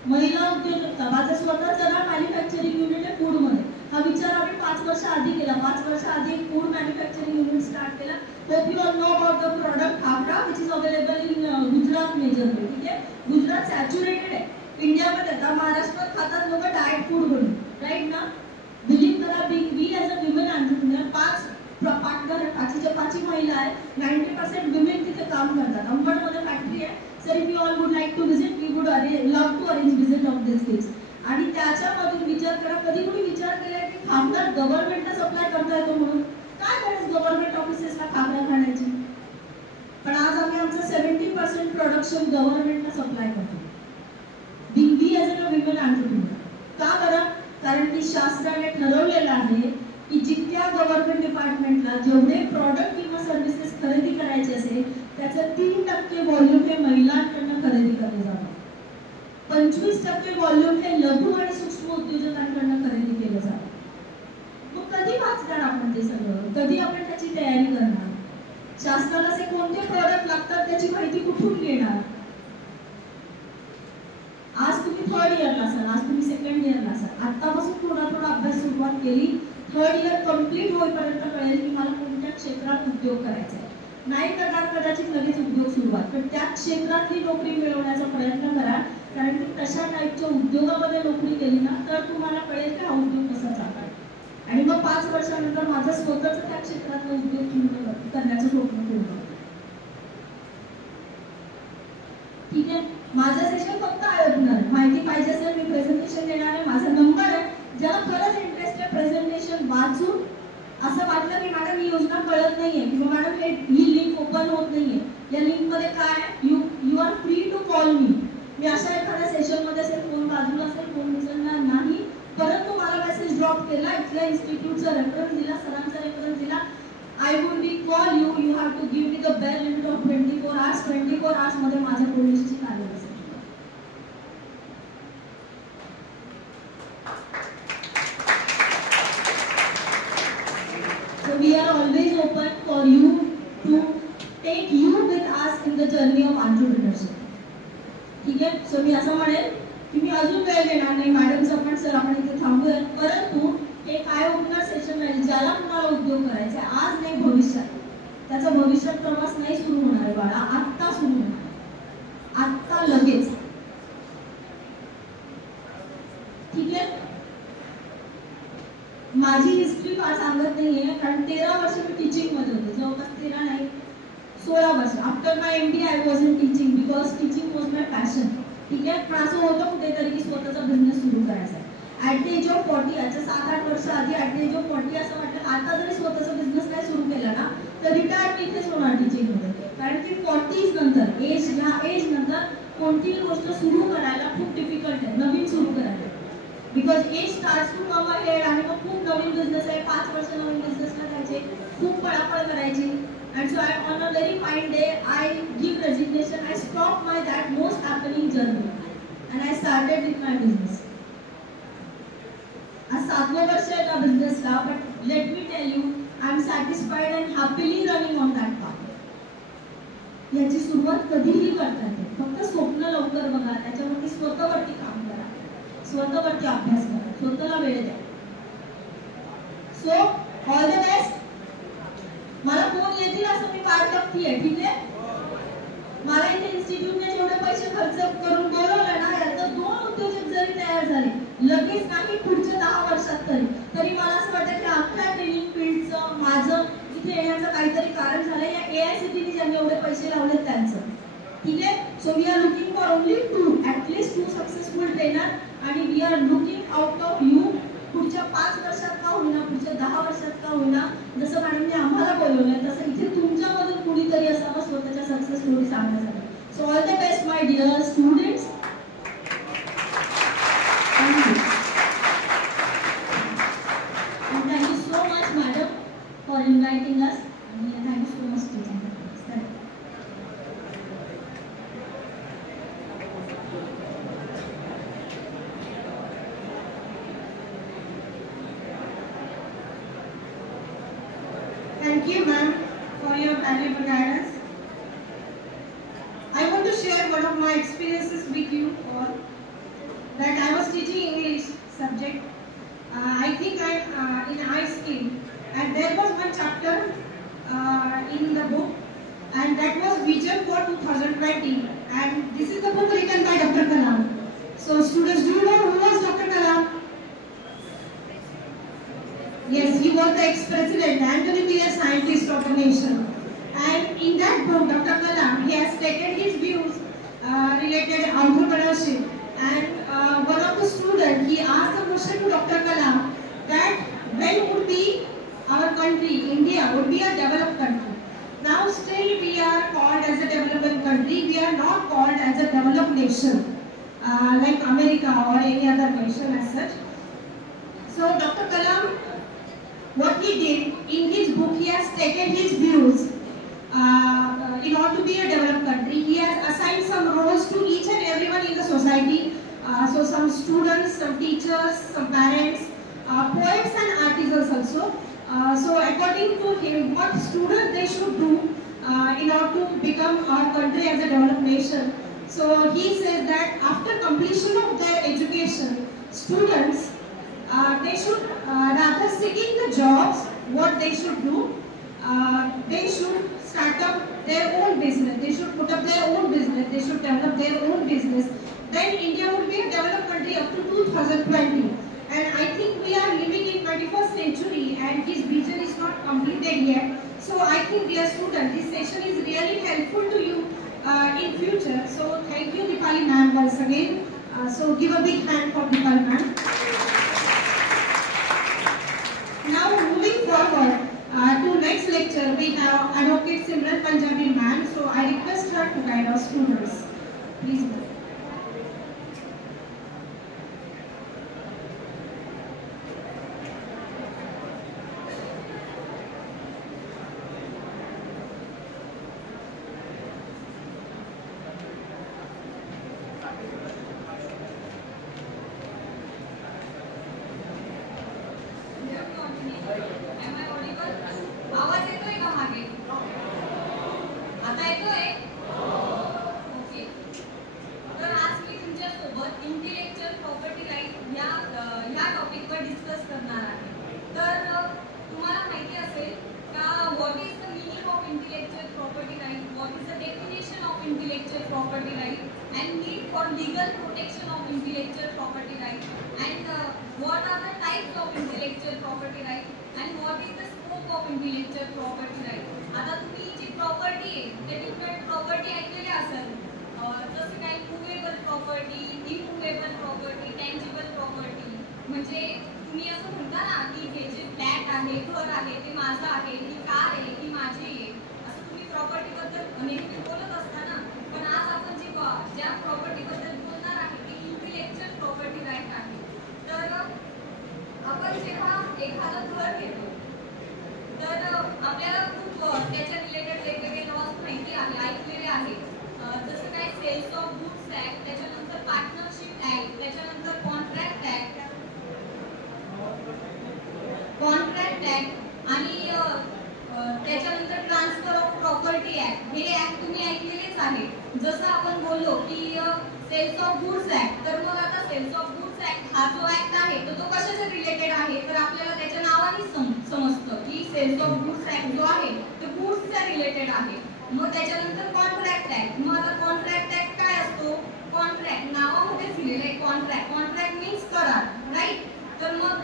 महिला उद्योजकता, माझं स्वतःचं ना मॅन्युफॅक्चरिंग युनिट आहे फूडमध्ये. हा विचार आम्ही 5 वर्ष आधी केला. 5 वर्ष आधी एक फूड मॅन्युफॅक्चरिंग युनिट स्टार्ट केला. Hope you all know about the product Khapra which is available in Gujarat majorly. ठीक आहे, गुजरात सॅच्युरेटेड आहे इंडियामध्ये. आता महाराष्ट्रात खातात लोक डाएट फूड म्हणून, राईट ना. बिलीव्ह करा, we as a women entrepreneur 5 partner 5ची महिला आहे. 90% विमेन तिथे काम करतात. अंबडमध्ये फॅक्टरी आहे. Sir if you all would like to visit, we would love to arrange visit of this things. आणि त्याच्यामधून विचार करा, कधी कोणी विचार केलाय की खामगार गव्हर्नमेंटला सप्लाय करता येतो म्हणून? काय गरज गव्हर्नमेंट ऑफिसेसला खामगार खाण्याची? पण आज आम्ही आमचं 70% प्रोडक्शन गव्हर्नमेंटला सप्लाय करतो. We as a women entrepreneur. का बरं? कारण की शासनाने ठरवलेलं आहे की जितक्या गव्हर्नमेंट डिपार्टमेंटला जेवढे प्रॉडक्ट किंवा सर्व्हिसेस खरेदी करायचे असेल त्याचं 3% व्हॉल्यूम हे महिलांकडून खरेदी केलं जातं. 25% व्हॉल्यूम हे लघु आणि सूक्ष्म उद्योजकांकडून खरेदी केलं जातं. मग कधी वाचणार आपण ते सगळं? कधी आपण त्याची तयारी करणार? शासनाला असे कोणते प्रॉडक्ट लागतात त्याची माहिती कुठून घेणार? आज तुम्ही 3rd इयरला असाल, आज तुम्ही 2nd इयरला असाल. आतापासून थोडा अभ्यास सुरुवात केली, 3rd इयर कम्प्लीट होईपर्यंत कळेल की मला कोणत्या क्षेत्रात उद्योग करायचा आहे. नाही करणार कदाचित लगेच उद्योग सुरुवात, पण त्या क्षेत्रातली नोकरी मिळवण्याचा प्रयत्न करा. कारण की तशा टाईपच्या उद्योगामध्ये नोकरी केली ना तर तुम्हाला कळेल की हा उद्योग कसा चालणार. आणि मग 5 वर्षानंतर माझं स्वतःच त्या क्षेत्रातला उद्योग करण्याचं स्वप्न पूर्ण होतं. ठीक आहे, माझं सेशन फक्त ऐकणार. माहिती पाहिजे असेल मी प्रेझेंटेशन देणार आहे. माझा नंबर आहे. ज्याला खरंच इंटरेस्ट आहे प्रेझेंटेशन वाचून असं वाटलं की मॅडम ही योजना कळत नाहीये किंवा मॅडम ही लिंक ओपन होत नाहीये, या लिंक मध्ये काय you are free to call me. मी अशा एखाद्या सेशन मध्ये असेल, फोन बाजूला असेल, फोन उचलणार नाही, परंतु मला मेसेज ड्रॉप केला, इथल्या इन्स्टिट्यूटचा रेफरन्स दिला, सरांचा रेफरन्स दिला, I would be call you. You have to give me the bail limit of 24 hours. 24 hours मध्ये माझ्या पोलिसची कार्यवाही असेल. So we are always open for you to take you with us in the journey of entrepreneurship. ठीक आहे. सो मी असं म्हणेल की मी अजून वेळ देणार नाही. मॅडमचं पण सर आपण इथे थांबूया, परंतु हे काय ओपनर सेशन राहील. ज्याला कुणाला उद्योग करायचा आहे आज नाही भविष्यात, त्याचा भविष्यात प्रवास नाही सुरू होणार आहे बाळा, आत्ता सुरू होणार, आत्ता लगेच. ठीक आहे. माझी हिस्ट्री फार सांगत नाहीये कारण 13 वर्ष मी टीचिंग मध्ये होते, जवळपास 13 नाही 16 वर्ष. After my MD I was in teaching because teaching was my passion. ठीक आहे. पण असं होतं कुठेतरी की स्वतःचा बिझनेस सुरू करायचा आहे. ॲट द एज ऑफ 40, याच्या 7-8 वर्ष आधी ॲट द एज ऑफ 40 असं वाटलं आता जरी स्वतःचा बिझनेस काय सुरू केला ना तर रिटायर्ड इथेच होणार टीचिंग मध्ये. नंतर एज नंतर कोणतीही गोष्ट सुरू करायला खूप डिफिकल्ट आहे, नवीन सुरू करायला. Because age starts to come ahead आणि मग खूप नवीन बिझनेस आहे, 5 वर्ष नवीन बिझनेसला जायचे, खूप पळापळ करायची. And so on a very fine day, I give resignation. I stopped my that most happening journey, and I started with my business. आज 7वं वर्ष आहे त्या बिझनेसला, but let me tell you, I am satisfied and happily running on that path. याची सुरुवात कधीही करता येते, फक्त स्वप्न लवकर बघा, त्याच्यावरती स्वतःवरती काम करा, स्वतःवरती अभ्यास करा, स्वतःला वेळ द्या. So all the best. मला फोन येतील असं मी वाट बघतीये, ठीक आहे. मला इथे इन्स्टिट्यूटने जेवढे पैसे खर्च करून बोलवलं ना, याचं 2 उद्योजक जरी तयार झाले लगेच नाही, पुढच्या 10 वर्षात तरी मला असं वाटतं की आपल्या ट्रेनिंग फील्डचं माझं इथे येण्याचं काहीतरी कारण झालं या AICTE ज्यांनी एवढे पैसे लावले त्यांचं, ठीक आहे. So we are looking for only 2 at least 2 successful trainer, आणि we are looking out of you. पुढच्या 5 वर्षात का होईना, पुढच्या 10 वर्षात का होईना, जसं मॅडमने आम्हाला बोलवलंय तसं इथे तुमच्यामधून कुणीतरी असावं स्वतःच्या सक्सेस स्टोरी सांगण्यासाठी. So all the best my dear students. Thank you so much, madam, for inviting us. And thank you so much, teacher. Thank you, ma'am, for your valuable guidance. I want to share one of my experiences with you all. That I was teaching English subject. I think I'm in high school, and there was one chapter in the book, and that was Vision for 2020. And this is the book written by Dr. Kalam. So, students, do you know who was Dr. Kalam? Yes, he was the ex-president and the nuclear scientist of the nation. And in that book, Dr. Kalam, he has stated his views related to entrepreneurship. And one of the students, he asked the question to Dr. Kalam that when would be our country, India, would be a developed country. Now still we are called as a developing country. We are not called as a developed nation like America or any other nation as such. So Dr. Kalam, what he did in his book, he has stated his views. In order to be a developed country, he has assigned some roles to each and everyone in the society. So some students, some teachers, some parents, poets and artisans also. So according to him, what students they should do in order to become our country as a developed nation. So he says that after completion of their education, students they should rather seeking the jobs, what they should do, they should start up their own business, they should put up their own business, they should develop their own business. Then India would be a developed country up to 2020. And I think we are living in 21st century and his vision is not completed yet. So I think, dear students, this session is really helpful to you in future. So thank you, Dipali ma'am, once again. So give a big hand for Dipali ma'am. Now moving forward to next lecture, we have Advocate Simran Punjabi ma'am. So I request her to guide our students. Please. आवाज येतोय का मागे? आता येतोय? ओके. तर आज मी तुमच्या सोबत इंटेलेक्चुअल प्रॉपर्टी राईट या टॉपिकवर डिस्कस करणार आहे. तर तुम्हाला माहिती असेल का what is the meaning of intellectual property right, what is the definition of intellectual property right and need for legal protection of intellectual property right and what are the types of intellectual property right and what is the scope of intellectual property right. आता तुम्ही जी प्रॉपर्टी आहे ते डिफरंट प्रॉपर्टी ऐकलेली असेल, जसं काही movable property, immovable property, tangible property. म्हणजे तुम्ही असं म्हणता ना की हे जे फ्लॅट आहे, घर आहे ते माझं आहे, ही कार आहे ही माझी आहे, असं तुम्ही प्रॉपर्टीबद्दल नेहमी बोलत असता ना. आहे. जसं आपण बोललो की सेल्स ऑफ गुड्स ऍक्ट, तर मग आता सेल्स ऑफ गुड्स ऍक्ट हा जो ऍक्ट आहे तर तो कशाच्या रिलेटेड आहे, तर आपल्याला त्याच्या नावाने समजतं की सेल्स ऑफ गुड्स ऍक्ट जो आहे तो गुड्सच्या रिलेटेड आहे. मग त्याच्यानंतर कॉन्ट्रॅक्ट ऍक्ट. मग आता कॉन्ट्रॅक्ट ऍक्ट काय असतो, कॉन्ट्रॅक्ट नावामध्ये दिलेलं आहे कॉन्ट्रॅक्ट, कॉन्ट्रॅक्ट मीन्स करार, राईट. तर मग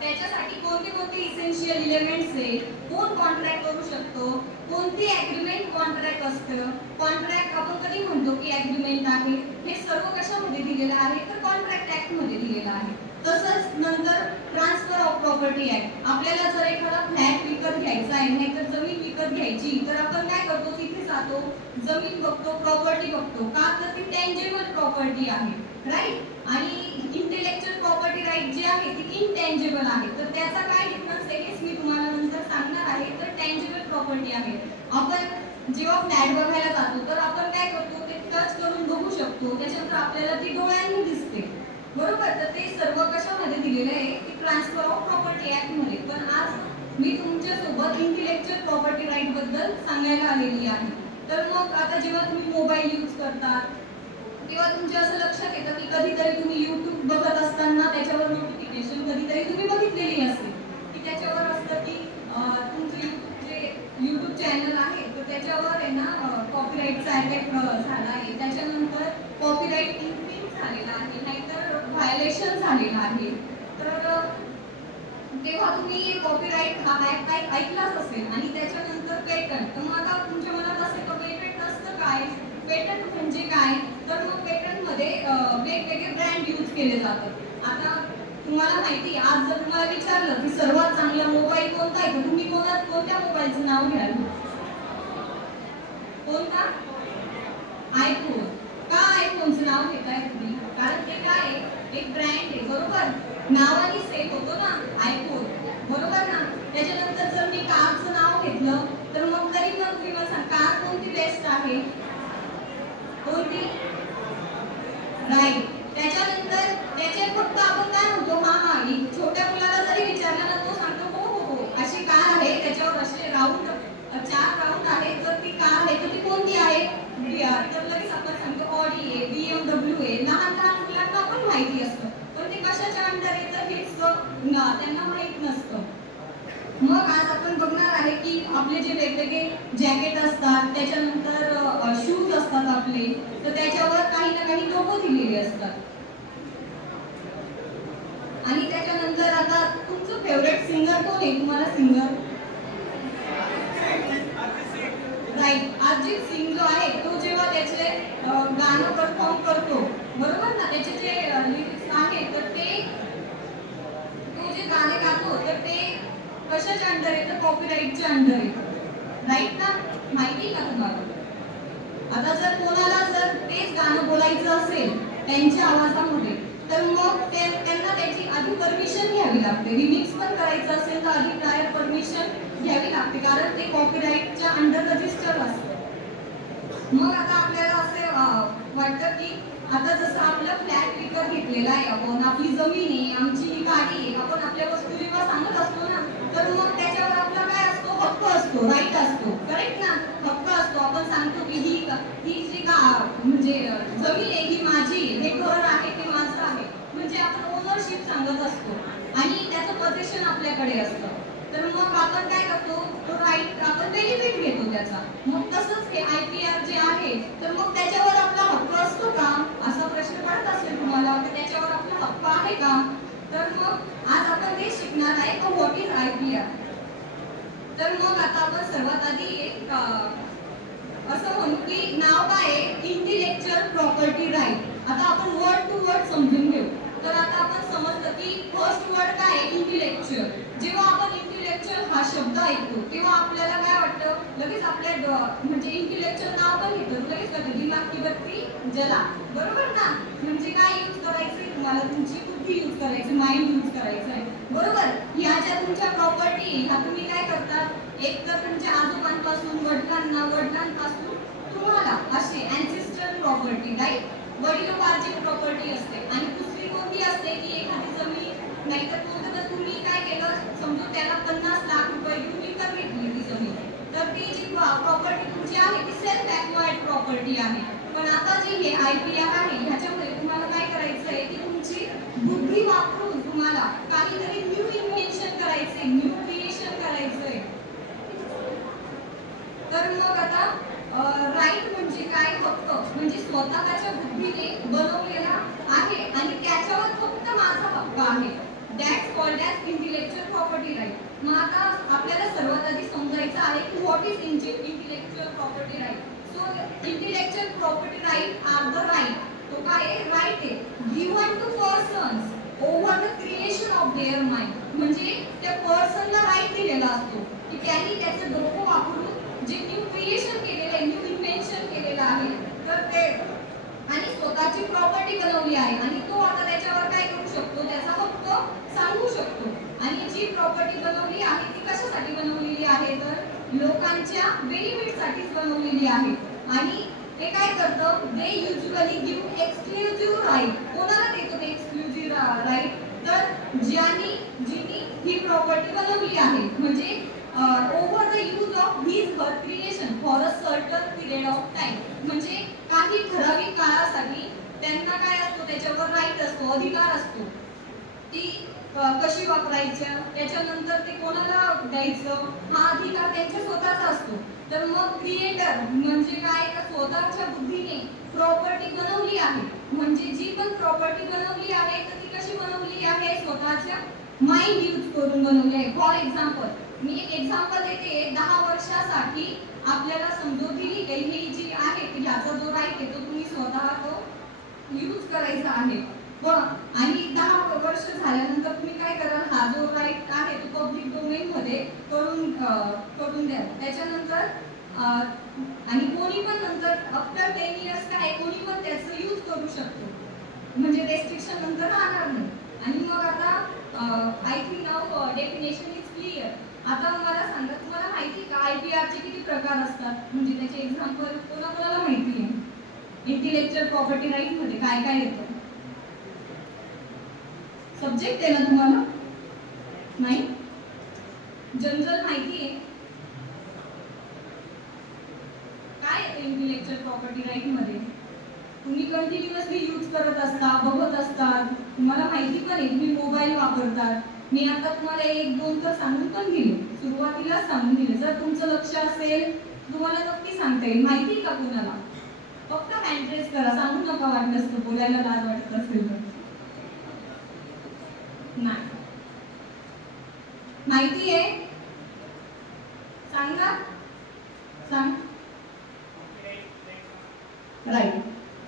त्याच्यासाठी कोणते कोणते इसेन्शियल एलिमेंट्स आहे, कोण कॉन्ट्रॅक्ट करू शकतो, कोणती ऍग्रीमेंट कॉन्ट्रॅक्ट असतं, कॉन्ट्रॅक्ट आपण कधी म्हणतो की ऍग्रीमेंट आहे, हे सर्व कशामध्ये दिलेलं आहे तर कॉन्ट्रॅक्ट ऍक्ट मध्ये दिलेलं आहे. तसंच नंतर ट्रान्सफर ऑफ प्रॉपर्टी ऍक्ट. आपल्याला जर एखादा फ्लॅट विकत घ्यायचा आहे नाहीतर जमीन विकत घ्यायची तर आपण काय करतो, तिथे जातो, जमीन बघतो, प्रॉपर्टी बघतो, का तर ती टेंजेबल प्रॉपर्टी आहे, राईट. आणि इंटेलेक्चुअल प्रॉपर्टी राईट जी आहे ती इनटेंजेबल आहे. तर त्याचा काय डिफरन्स आहे हेच मी तुम्हाला नंतर सांगणार आहे. तर टेंजेबल प्रॉपर्टी आहे, आपण जेव्हा फ्लॅट बघायला जातो तर आपण काय करतो, ते टच करून बघू शकतो, त्याच्यानंतर आपल्याला ती डोळ्यांनी दिसते, बरोबर. तर ते सर्व कशामध्ये दिलेलं आहे की ट्रान्सफर ऑफ प्रॉपर्टी ऍक्ट मध्ये. पण आज मी तुमच्या सोबत इंटेलेक्चुअल प्रॉपर्टी राईट बद्दल सांगायला आलेली आहे. तर मग आता जेव्हा तुम्ही मोबाईल यूज करता तेव्हा तुमच्या असं लक्षात येतं की कधीतरी तुम्ही YouTube बघत असताना त्याच्यावर नोटिफिकेशन कधीतरी तुम्ही बघितलेली असेल की त्याच्यावर असतं की तुमचं YouTube चॅनल आहे तर त्याच्यावर आहे ना कॉपीराईटचा अटॅक झाला आहे, त्याच्यानंतर कॉपीराईट इन्फ्रिंज झालेला आहे, नाहीतर व्हायलेशन झालेलं आहे. तर तेव्हा तुम्ही कॉपीराईट हा ऍक्ट ऐकलाच असेल. आणि त्याच्यानंतर पेटंट. तर मग आता तुमच्या मनात असेल तर पेटंट असतं काय, पेटंट म्हणजे काय, तर मग पेटंट मध्ये वेगवेगळे ब्रँड यूज केले जातात. आता तुम्हाला माहिती आहे, आज जर तुम्हाला विचारलं की सर्वात चांगला मोबाईल कोणता आहे तर तुम्ही कोणत्या मोबाईलचं नाव घ्याल, कोणता, आयफोन. का आयफोनचं नाव घेताय तुम्ही, कारण ते काय आहे, एक ब्रँड आहे, बरोबर, नावाने सेट होतो ना आयफोन, बरोबर ना. त्याच्यानंतर जर मी कारचं नाव घेतलं तर मग तरी मग तुम्ही मला सांग कार कोणती बेस्ट आहे, कोणती, राईट. त्याच्यानंतर त्याच्यात फक्त आपण काय म्हणतो, हा छोट्या मुलाला जरी विचारलं ना तो सांगतो हो हो हो अशी कार आहे, त्याच्यावर असे राऊंड 4 राऊंड आहे, तर ती कार आहे तर ती कोणती आहे, तर लगेच आपण सांगतो ऑडी आहे, BMW आहे. लहान लहान मुलांना पण माहिती असतं पण ते कशाच्या अंडर येतं हेच त्यांना माहित नसतं. मग आज आपण बघणार आहे की आपले जे वेगवेगळे जॅकेट असतात, त्याच्यानंतर शूज असतात आपले, तर त्याच्यावर काही ना काही लोगो दिलेले असतात. आणि त्याच्यानंतर आता तुमचं फेवरेट सिंगर कोण आहे, तुम्हाला सिंगर, राईट, अरिजित सिंग जो आहे तो जेव्हा त्याचे गाणं परफॉर्म करतो, बरोबर ना, त्याचे जे लिरिक्स आहे तर ते तो जे गाणे गातो तर ते कशाच्या अंडर येतं, कॉपीराईटच्या अंडर येतं, राईट ना, माहिती का तुम्हाला. आता जर कोणाला जर तेच गाणं बोलायचं असेल त्यांच्या आवाजामध्ये तर मग त्यांना त्याची आधी परमिशन घ्यावी लागते. रिमिक्स पण करायचं असेल तर आधी प्रायर परमिशन घ्यावी लागते कारण ते कॉपीराईटच्या अंडर रजिस्टर असतं. मग आता आपल्याला असे वाटतं की आता जसं आपलं फ्लॅट विकत घेतलेला आहे आपण, आपली जमीन आहे, आमची गाडी आहे, आपण आपल्या वस्तू जेव्हा सांगत असतो ना तर मग त्याच्यावर आपला काय असतो, हक्क असतो, राईट असतो, करेक्ट ना, हक्क असतो. आपण सांगतो की ही जी म्हणजे जमीन आहे ही माझी, हे घर आहे ते माझं आहे, म्हणजे आपण ओनरशिप सांगत असतो आणि त्याचं पोझिशन आपल्याकडे असतं. तर मग आपण काय करतो, तो राईट आपण बेनिफिट घेतो त्याचा. मग तसंच हे IPR जे आहे तर मग त्याच्यावर आपला हक्क असतो का, असा प्रश्न पडत असेल तुम्हाला, तर त्याच्यावर आपला हक्क आहे का. तर मग आज आपण ते शिकणार आहे की व्हॉट इज IPR. तर मग आता आपण सर्वात आधी एक असं म्हणू की नाव काय आहे, इंटेलेक्चुअल प्रॉपर्टी राईट. आता आपण वर्ड टू वर्ड समजून घेऊ. तर आता आपण समजलं की फर्स्ट वर्ड काय आहे, इंटेलेक्चुअल. जेव्हा आपण इंटेलेक्चुअल हा शब्द ऐकतो तेव्हा आपल्याला काय वाटतं, लगेच आपल्या म्हणजे इंटेलेक्चुअल नाव पण घेतो, लगेच कधी दिमाग की बत्ती जला, बरोबर ना. म्हणजे काय यूज करायचं, तुम्हाला तुमची बुद्धी यूज करायची, माइंड यूज करायचं आहे, बरोबर. ह्या ज्या तुमच्या प्रॉपर्टी ह्या तुम्ही काय करता, एक तर तुमच्या आजोबांपासून वडिलांपासून तुम्हाला असे अँसेस्ट्रल प्रॉपर्टी, राईट, वडिलोपार्जित प्रॉपर्टी असते. आणि दुसरी कोणती असते की एखादी जमीन नाहीतर कोणतं तर तुम्ही काय केलं, समजून त्याला 50 लाख रुपये घेऊन विकत घेतली ती जमीन, तर ती जी प्रॉपर्टी तुमची आहे ती सेल्फ ॲक्वायर्ड प्रॉपर्टी प्रॉपर्टी आहे. पण आता जे हे IPR आहे ह्याच्यामध्ये तुम्हाला काय करायचं आहे की तुमची बुद्धी वापरून तुम्हाला काहीतरी न्यू इन्व्हेन्शन करायचंय, न्यू क्रिएशन करायचंय. तर मग आता राईट म्हणजे काय, हक्क म्हणजे स्वतःच्या बुद्धीने बनवलेला आहे आणि त्याच्यावर फक्त माझा हक्क आहे. That's called as intellectual property right. मग आता आपल्याला सर्वात आधी समजायचं आहे की what is intellectual property right. So intellectual property right are the right, तो काय आहे, राईट आहे given to persons over the creation of their mind. म्हणजे त्या पर्सनला राईट दिलेला असतो की त्यांनी त्याचं डोकं वापरून जे न्यू क्रिएशन केलेलं आहे, न्यू इन्व्हेन्शन केलेलं आहे, तर ते आणि स्वतःची प्रॉपर्टी बनवली आहे आणि तो आता त्याच्यावर काय करू शकतो, त्याचा हक्क सांगू शकतो. आणि जी प्रॉपर्टी बनवली आहे ती कशासाठी बनवलेली आहे, तर लोकांच्या बेनिफिटसाठीच बनवलेली आहे. आणि ते काय करतं, दे युजुअली गिव्ह एक्सक्लुझिव्ह राईट. कोणाला देतो ते एक्सक्लुझिव्ह राईट, तर जिनी ही प्रॉपर्टी बनवली आहे, म्हणजे over the use of his her creation for a certain period of time. म्हणजे काही ठराविक काळासाठी त्यांना काय असतो, त्याच्यावर राईट असतो, अधिकार असतो. ती कशी वापरायच्या, त्याच्यानंतर ते कोणाला द्यायचं, हा अधिकार त्यांच्या स्वतःचा असतो. तर मग क्रिएटर म्हणजे काय, स्वतःच्या बुद्धीने प्रॉपर्टी बनवली आहे. म्हणजे जी पण प्रॉपर्टी बनवली आहे तर ती कशी बनवली आहे, स्वतःच्या माइंड यूज करून बनवली आहे. फॉर एक्झाम्पल, मी एक एक्झाम्पल देते. 10 वर्षासाठी आपल्याला समजून दिली की ही जी आहे की ह्याचा जो राईट आहे तो तुम्ही स्वतः तो यूज करायचा आहे. आणि 10 वर्ष झाल्यानंतर तुम्ही काय कराल, हा जो राईट आहे तो पब्लिक डोमेन मध्ये करून द्या. त्याच्यानंतर आणि कोणी पण नंतर आफ्टर 10 इयर्स काय कोणी पण त्याचं यूज करू शकतो, म्हणजे रेस्ट्रिक्शन नंतर राहणार नाही. आणि मग आता I think now definition is clear. आता मला सांगा, तुम्हाला माहिती का IPR चे किती प्रकार असतात, म्हणजे त्याचे एक्झाम्पल कोणाकोणाला माहिती आहे. इंटेलेक्चुअल प्रॉपर्टी राईट मध्ये काय काय येतं, सब्जेक्ट आहे ना तुम्हाला, नाही जनरल माहिती आहे काय येतं इंटेलेक्चुअल प्रॉपर्टी राईट मध्ये. तुम्ही कंटिन्युअसली यूज करत असता, बघत असतात, तुम्हाला माहिती पण आहे, तुम्ही मोबाईल वापरतात. मी आता तुम्हाला 1-2 तर सांगून पण दिले, सुरुवातीलाच सांगून दिले. जर तुमचं लक्ष असेल तुम्हाला नक्की सांगता येईल. माहिती का कुणाला, फक्त हँड रेज करा, सांगू नका वाटलं असतं, बोलायला लाज वाटत असेल तर. नाही माहिती आहे, सांगा, सांग. राईट,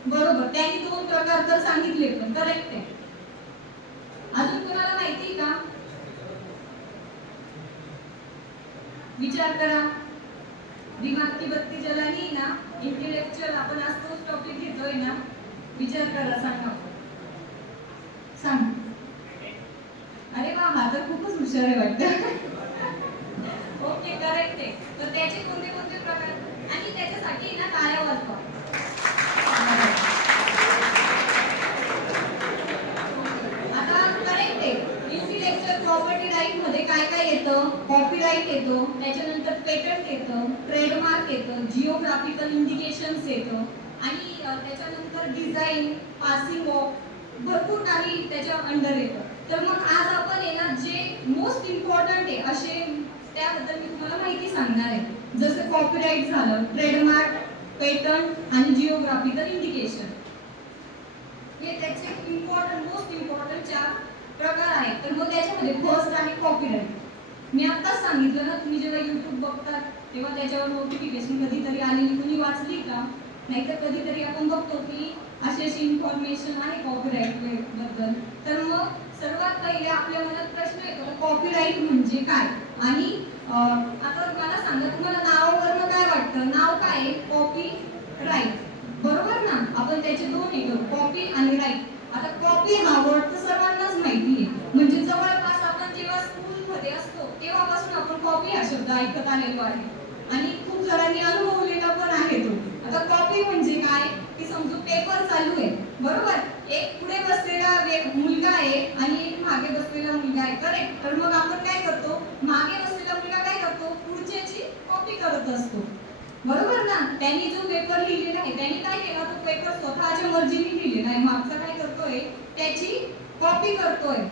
बरोबर, त्यांनी 2 प्रकार तर सांगितले, पण करेक्ट आहे. अजून कोणाला माहिती का, विचार करा. दिमाग की बत्ती जलानी ना, इंटेलेक्चुअल आपण आज तोच टॉपिक घेतोय ना, विचार करा, सांगा, सांग. अरे वा, हा तर खूपच हुशार आहे वाटतं. ओके, करेक्ट आहे. तर त्याचे कोणते कोणते प्रकार, आणि त्याच्यासाठी ना टाळ्या वाजवा. आता करेक्ट आहे. इंटेलेक्चुअल प्रॉपर्टी राईट मध्ये काय काय येतं, कॉपीराईट येतो, त्याच्यानंतर पेटंट येतं, ट्रेडमार्क येतं, जिओग्राफिकल इंडिकेशन्स येतं, आणि त्याच्यानंतर डिझाईन, पासिंग ऑफ, भरपूर काही त्याच्या अंडर येतं. तर मग आज आपण येणार जे मोस्ट इम्पॉर्टंट आहे असे त्याबद्दल मी तुम्हाला माहिती सांगणार आहे. जसं कॉपीराईट झालं, ट्रेडमार्क, पेटंट आणि जिओग्राफिकल इंडिकेशन, हे त्याचे इम्पॉर्टंट, मोस्ट इम्पॉर्टंट 4 प्रकार आहेत. तर मग त्याच्यामध्ये फर्स्ट आहे कॉपीराईट. मी आत्ताच सांगितलं ना, तुम्ही जेव्हा YouTube बघतात तेव्हा त्याच्यावर नोटिफिकेशन कधीतरी आलेली तुम्ही वाचली का, नाहीतर कधीतरी आपण बघतो की अशी इन्फॉर्मेशन आहे कॉपीराईट बद्दल. तर मग सर्वात पहिले आपल्या मनात प्रश्न येतो, कॉपीराईट म्हणजे काय. आणि आता मला सांगा, तुम्हाला नावावरनं काय वाटतं, नाव काय आहे, कॉपी राईट, बरोबर ना. आपण त्याचे 2 येतो, कॉपी आणि राईट. आता कॉपी हा वर्ड तर सर्वांनाच माहिती आहे, म्हणजे जवळपास आपण जेव्हा स्कूलमध्ये असतो तेव्हापासून आपण कॉपी हा शब्द ऐकत आलेलो आहे आणि खूप जणांनी अनुभवलेला पण आहे तो. आता कॉपी म्हणजे काय, की समजू पेपर चालू आहे, बरोबर, एक पुढे बसलेला मुलगा आहे आणि एक मागे बसलेला मुलगा आहे, करेक्ट. तर मग आपण काय करतो, मागे बसलेला मुलगा काय करतो, पुढच्याची कॉपी करत असतो. बरोबर ना? त्यांनी जो पेपर लिहिलेला आहे त्यांनी काय केला, तो पेपर स्वतःच्या मर्जीने लिहिलेला आहे. मागचा काय करतोय, त्याची कॉपी करतोय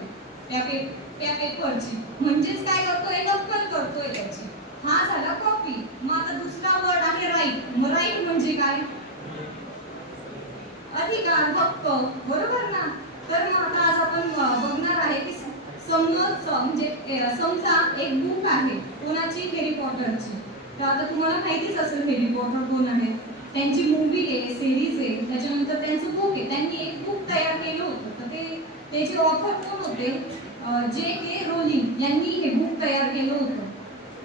त्या पेपरची, म्हणजेच काय करतोय, नक्कल करतोय त्याची. हा झाला कॉपी. मग आता दुसरा वर्ड आहे राईट. मग राईट म्हणजे काय, अधिकार, हक्क, बरोबर ना? तर मग आता आज आपण बघणार आहे की समजा एक बुक आहे कोणाची, हॅरी पॉटरची. तर आता तुम्हाला माहितीच असेल हॅरी पॉटर कोण आहेत. त्यांची मूवी आहे, सिरीज आहे, त्याच्यानंतर त्यांचं बुक आहे. त्यांनी एक बुक तयार केलं होतं. तर त्याचे ऑथर कोण होते, J.K. रोलिंग यांनी हे बुक तयार केलं होतं.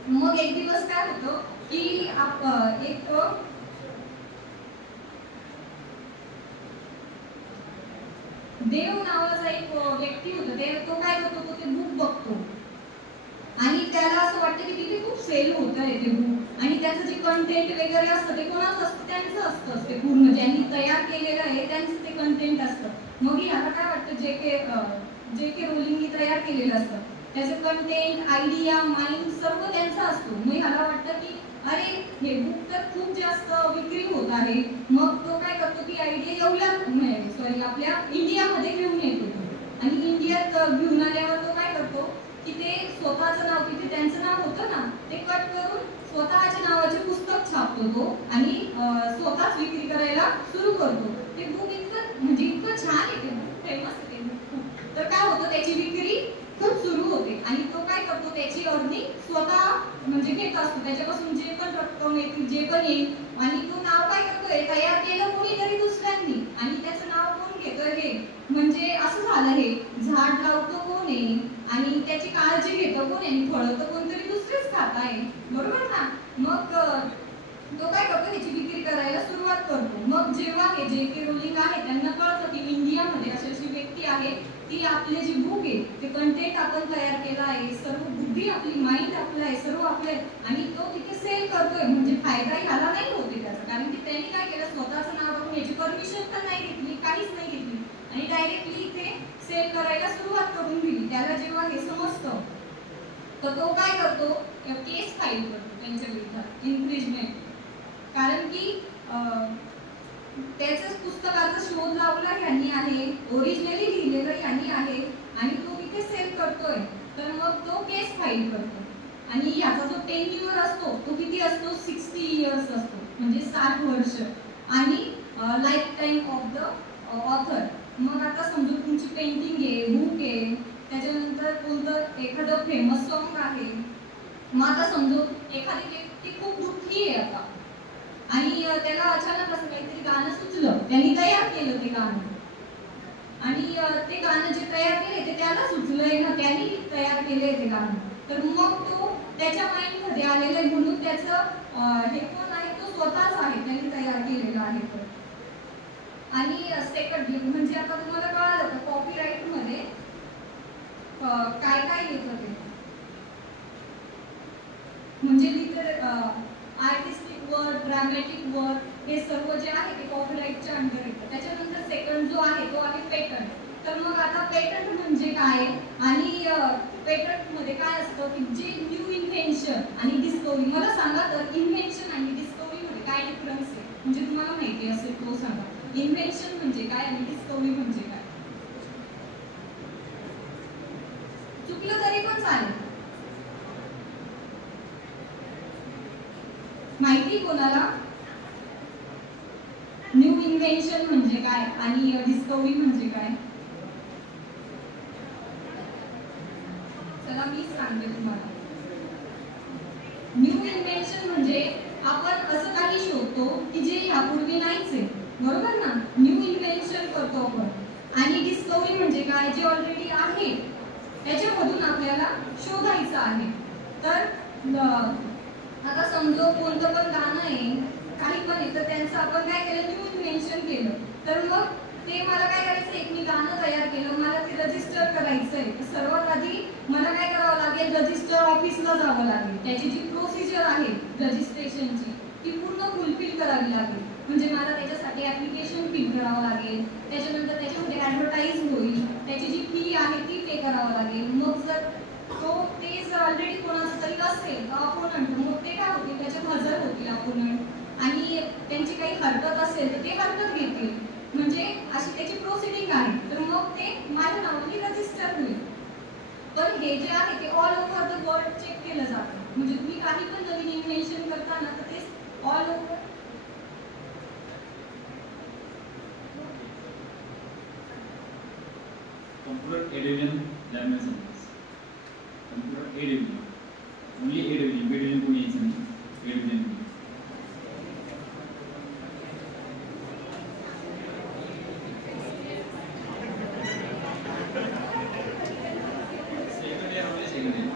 मग एक दिवस काय होतं की एक देव नावाचा एक व्यक्ती होता. तो काय करतो, तो ते बुक बघतो आणि त्याला असं वाटतं की तिथे खूप सेल होत आहे ते बुक, आणि त्याचं जे कंटेंट वगैरे असतं ते कोणाचं असतं, त्यांचं असतं. ते पूर्ण ज्यांनी तयार केलेलं आहे त्यांचं ते कंटेंट असतं. मग ह्याला काय वाटतं, J.K. रोलिंगनी तयार केलेलं असतं. त्याचं कंटेंट, आयडिया, माइंड सर्व त्यांचा असतो. मग ह्याला वाटतं की अरे हे बुक तर खूप जास्त विक्री होत आहे. मग तो काय करतो की आयडिया आपल्या इंडियामध्ये घेऊन येतो. आणि इंडियात घेऊन आल्यावर तो काय करतो की ते स्वतःचं नाव, तिथे त्यांचं नाव होतं ना, ते कट करून स्वतःच्या नावाचे पुस्तक छापतो तो, आणि स्वतःच विक्री करायला सुरू करतो. ते बुक इतकं छान आहे, ते बुक फेमस आहे ते बुक. तर काय होतं, त्याची विक्री खूप सुरू होते. आणि तो काय करतो, त्याची अर्निंग स्वतः घेत असतो. त्याच्यापासून जे पण रक्कम येतील, जे पण येईल, आणि तो नाव काय करतोय, तयार केलं कोणीतरी दुसऱ्यांनी, आणि त्याचं नाव कोण घेतोय, हे म्हणजे असं झालं, हे झाड लावतो कोण आहे आणि त्याची काळजी घेतं कोण आहे, आणि फळं तर कोणतरी दुसरेच खात आहे, बरोबर ना? मग तो काय करतो, ह्याची विक्री करायला सुरुवात करतो. मग जेव्हा हे J.K. रोलिंग आहे त्यांना कळतं की इंडियामध्ये अशी व्यक्ती आहे, ती आपले जे बुक आहे ते कंटेंट आपण तयार केला आहे, सर्व बुद्धी आपली, माइंड आपलं आहे, सर्व आपलं आहे, आणि तो तिथे सेल करतोय. म्हणजे फायदा ह्याला नाही होते त्याचा, कारण की त्यांनी काय केलं, स्वतःचं नाव टाकून याची परमिशन तर नाही घेतली, काहीच नाही घेतली, आणि डायरेक्टली इथे सेल करायला सुरुवात करून दिली. त्याला जेव्हा हे समजतं तर तो काय करतो, केस फाईल करतो त्यांच्या विरोधात, इन्फ्रिजमेंट. कारण की त्याच पुस्तकाचा शोध लावला ह्यांनी आहे, ओरिजिनली लिहिलेलं ह्यांनी आहे, आणि तो तिथे सेल करतोय. तर मग तो केस फाईल करतो. आणि याचा जो टेन्युअर असतो तो किती असतो, 60 इयर्स असतो, म्हणजे 60 वर्ष, आणि life time of the author. मग आता समजू तुमची पेंटिंग आहे, बुक आहे, त्याच्यानंतर कोणतं एखादं फेमस सॉन्ग आहे. मग आता समजू एखादी व्यक्ती खूप दुःखी आहे आता, आणि त्याला अचानक असं काहीतरी गाणं सुचलं, त्यांनी तयार केलं ते गाणं, आणि ते गाणं जे तयार केले ते त्याला सुचलंय ना, त्यांनी तयार केलंय ते गाणं. तर मग तो त्याच्या माइंड मध्ये आलेलं आहे, म्हणून त्याचं हे कोण आहे, तो स्वतःच आहे, त्यांनी तयार केलेलं आहे. आणि सेकंड म्हणजे आता तुम्हाला कळालं का कॉपीराईट मध्ये काय काय येतं ते, म्हणजे आर्टिस्टिक वर्क, ड्रामॅटिक वर्क, हे सर्व जे आहे ते कॉपीराईटच्या अंडर येतं. त्याच्यानंतर सेकंड जो आहे तो आहे पेटंट. तर मग आता पेटंट म्हणजे काय, आणि पेटंट मध्ये काय असतं की जे न्यू इन्व्हेन्शन आणि डिस्कवरी. मला सांगा तर इन्व्हेन्शन आणि डिस्कवरी मध्ये काय डिफरन्स आहे, म्हणजे तुम्हाला माहिती असेल तो सांगा. इन्व्हेन्शन म्हणजे काय आणि डिस्कवरी म्हणजे काय? चुकलं तरी पण चालेल. माहिती कोणाला? न्यू इन्व्हेन्शन म्हणजे काय आणि डिस्कवरी म्हणजे काय? चला मी सांगते तुम्हाला. न्यू इन्व्हेन्शन म्हणजे आपण असं काही शोधतो की जे यापूर्वी नाहीच आहे, बरोबर ना? न्यू इन्व्हेन्शन करतो आपण. आणि डिस्कवरी म्हणजे काय, जे ऑलरेडी आहे त्याच्यामधून आपल्याला शोधायचं आहे. तर आता समजो कोणतं पण गाणं आहे, काही पण आहे, तर त्यांचं आपण काय केलं, न्यू इन्व्हेन्शन केलं. तर मग ते मला काय करायचं, एक मी गाणं तयार केलं, मला ते रजिस्टर करायचं आहे. सर्वात आधी मला काय करावं लागेल, रजिस्टर ऑफिसला जावं लागेल. त्याची जी प्रोसिजर आहे रजिस्ट्रेशनची ती पूर्ण फुलफिल करावी लागेल. म्हणजे मला त्याच्यासाठी ऍप्लिकेशन फिल करावं लागेल, त्याच्यानंतर त्याच्यामध्ये ऍडव्हर्टाईज होईल, त्याची जी फी आहे ती पे करावं लागेल. मग जर ते जर ऑलरेडी कोणाचं तरी असेल अपोनंट, मग ते काय होतील, त्याच्यात हजर होतील अपोनंट. हे जे आहे ते all over the world check केलं जातं. म्हणजे तुम्ही काही पण नवीन इन्व्हेन्शन करताना तर ते all over computer aid division dimension. Computer aid division. Only aid division. B division कोणी यायचं नाही. aid division. Second year only second year.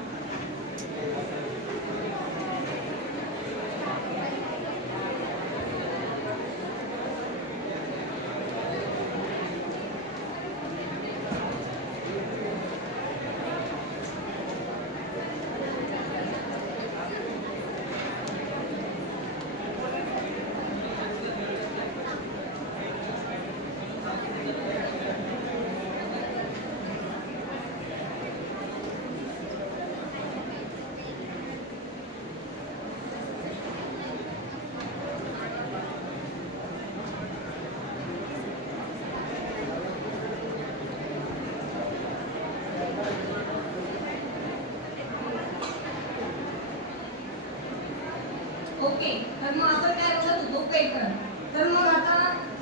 Okay, तर मग आपण काय बघत होतो पॅटर्न. तर मग आता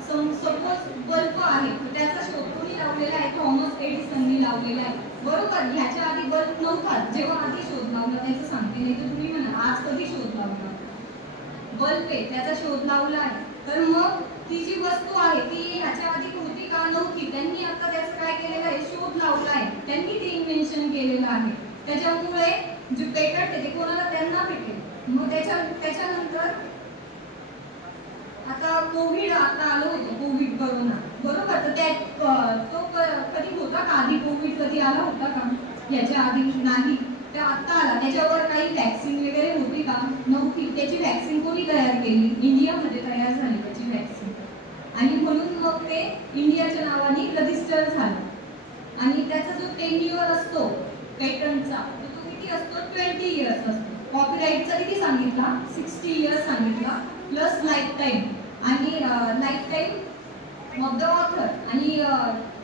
सपोज बल्ब आहे तर त्याचा शोध कोणी लावलेला आहे? थॉमस एडिसननी लावलेला आहे. बरोबर. ह्याच्या आधी बल्ब नव्हता. जेव्हा आधी शोध लावला त्याचं सांगते, नाही तर तुम्ही म्हणा आज कधी शोध लावला? बल्ब आहे त्याचा शोध लावला आहे. तर मग ती जी वस्तू आहे ती ह्याच्या आधी होती का? नव्हती. त्यांनी आता त्याचं काय केलेलं आहे? शोध लावला आहे. त्यांनी ते इन्व्हेन्शन केलेलं आहे. त्याच्यामुळे जे पेटंट आहे ते कोणाला? त्यांना भेटेल. मग त्याच्यानंतर आता कोविड आता आलं होतं, कोविड कोरोना. बरोबर. तर तो कधी होता का आधी? कोविड कधी आला होता का? याच्या आधी नाही. तर आता आला. त्याच्यावर काही वॅक्सिन वगैरे होती का? नव्हती. त्याची वॅक्सिन कोणी तयार केली? इंडियामध्ये तयार झाली त्याची वॅक्सिन. आणि म्हणून मग ते इंडियाच्या नावाने रजिस्टर झालं. आणि त्याचा जो टेन्युअर असतो पेटंटचा तो किती असतो? 20 इयर्स असतो. कॉपीराईटचा किती सांगितला? 60 इयर्स सांगितला प्लस लाईफ टाईम. आणि life time of the author. आणि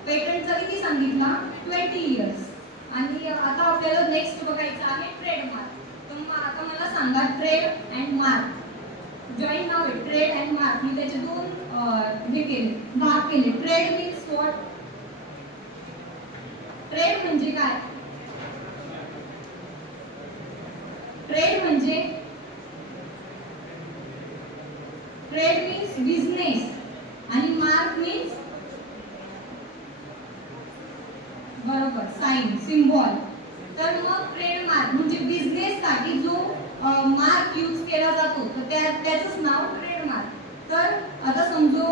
पेटंटचा किती सांगितला? 20 इयर्स. आणि आता आपल्याला नेक्स्ट बघायचं आहे ट्रेडमार्क. तर मग आता मला सांगा ट्रेड अँड मार्क जॉईन नाव आहे. ट्रेड अँड मार्क मी त्याचे दोन हे केले, भाग केले. Trade means what? ट्रेड म्हणजे काय? ट्रेड म्हणजे ट्रेड मीन्स बिझनेस आणि मार्क मीन्स बरोबर साइन, सिम्बॉल. तर मग ट्रेडमार्क म्हणजे बिझनेस साठी जो मार्क यूज केला जातो तर त्याचंच नाव ट्रेडमार्क. तर आता समजू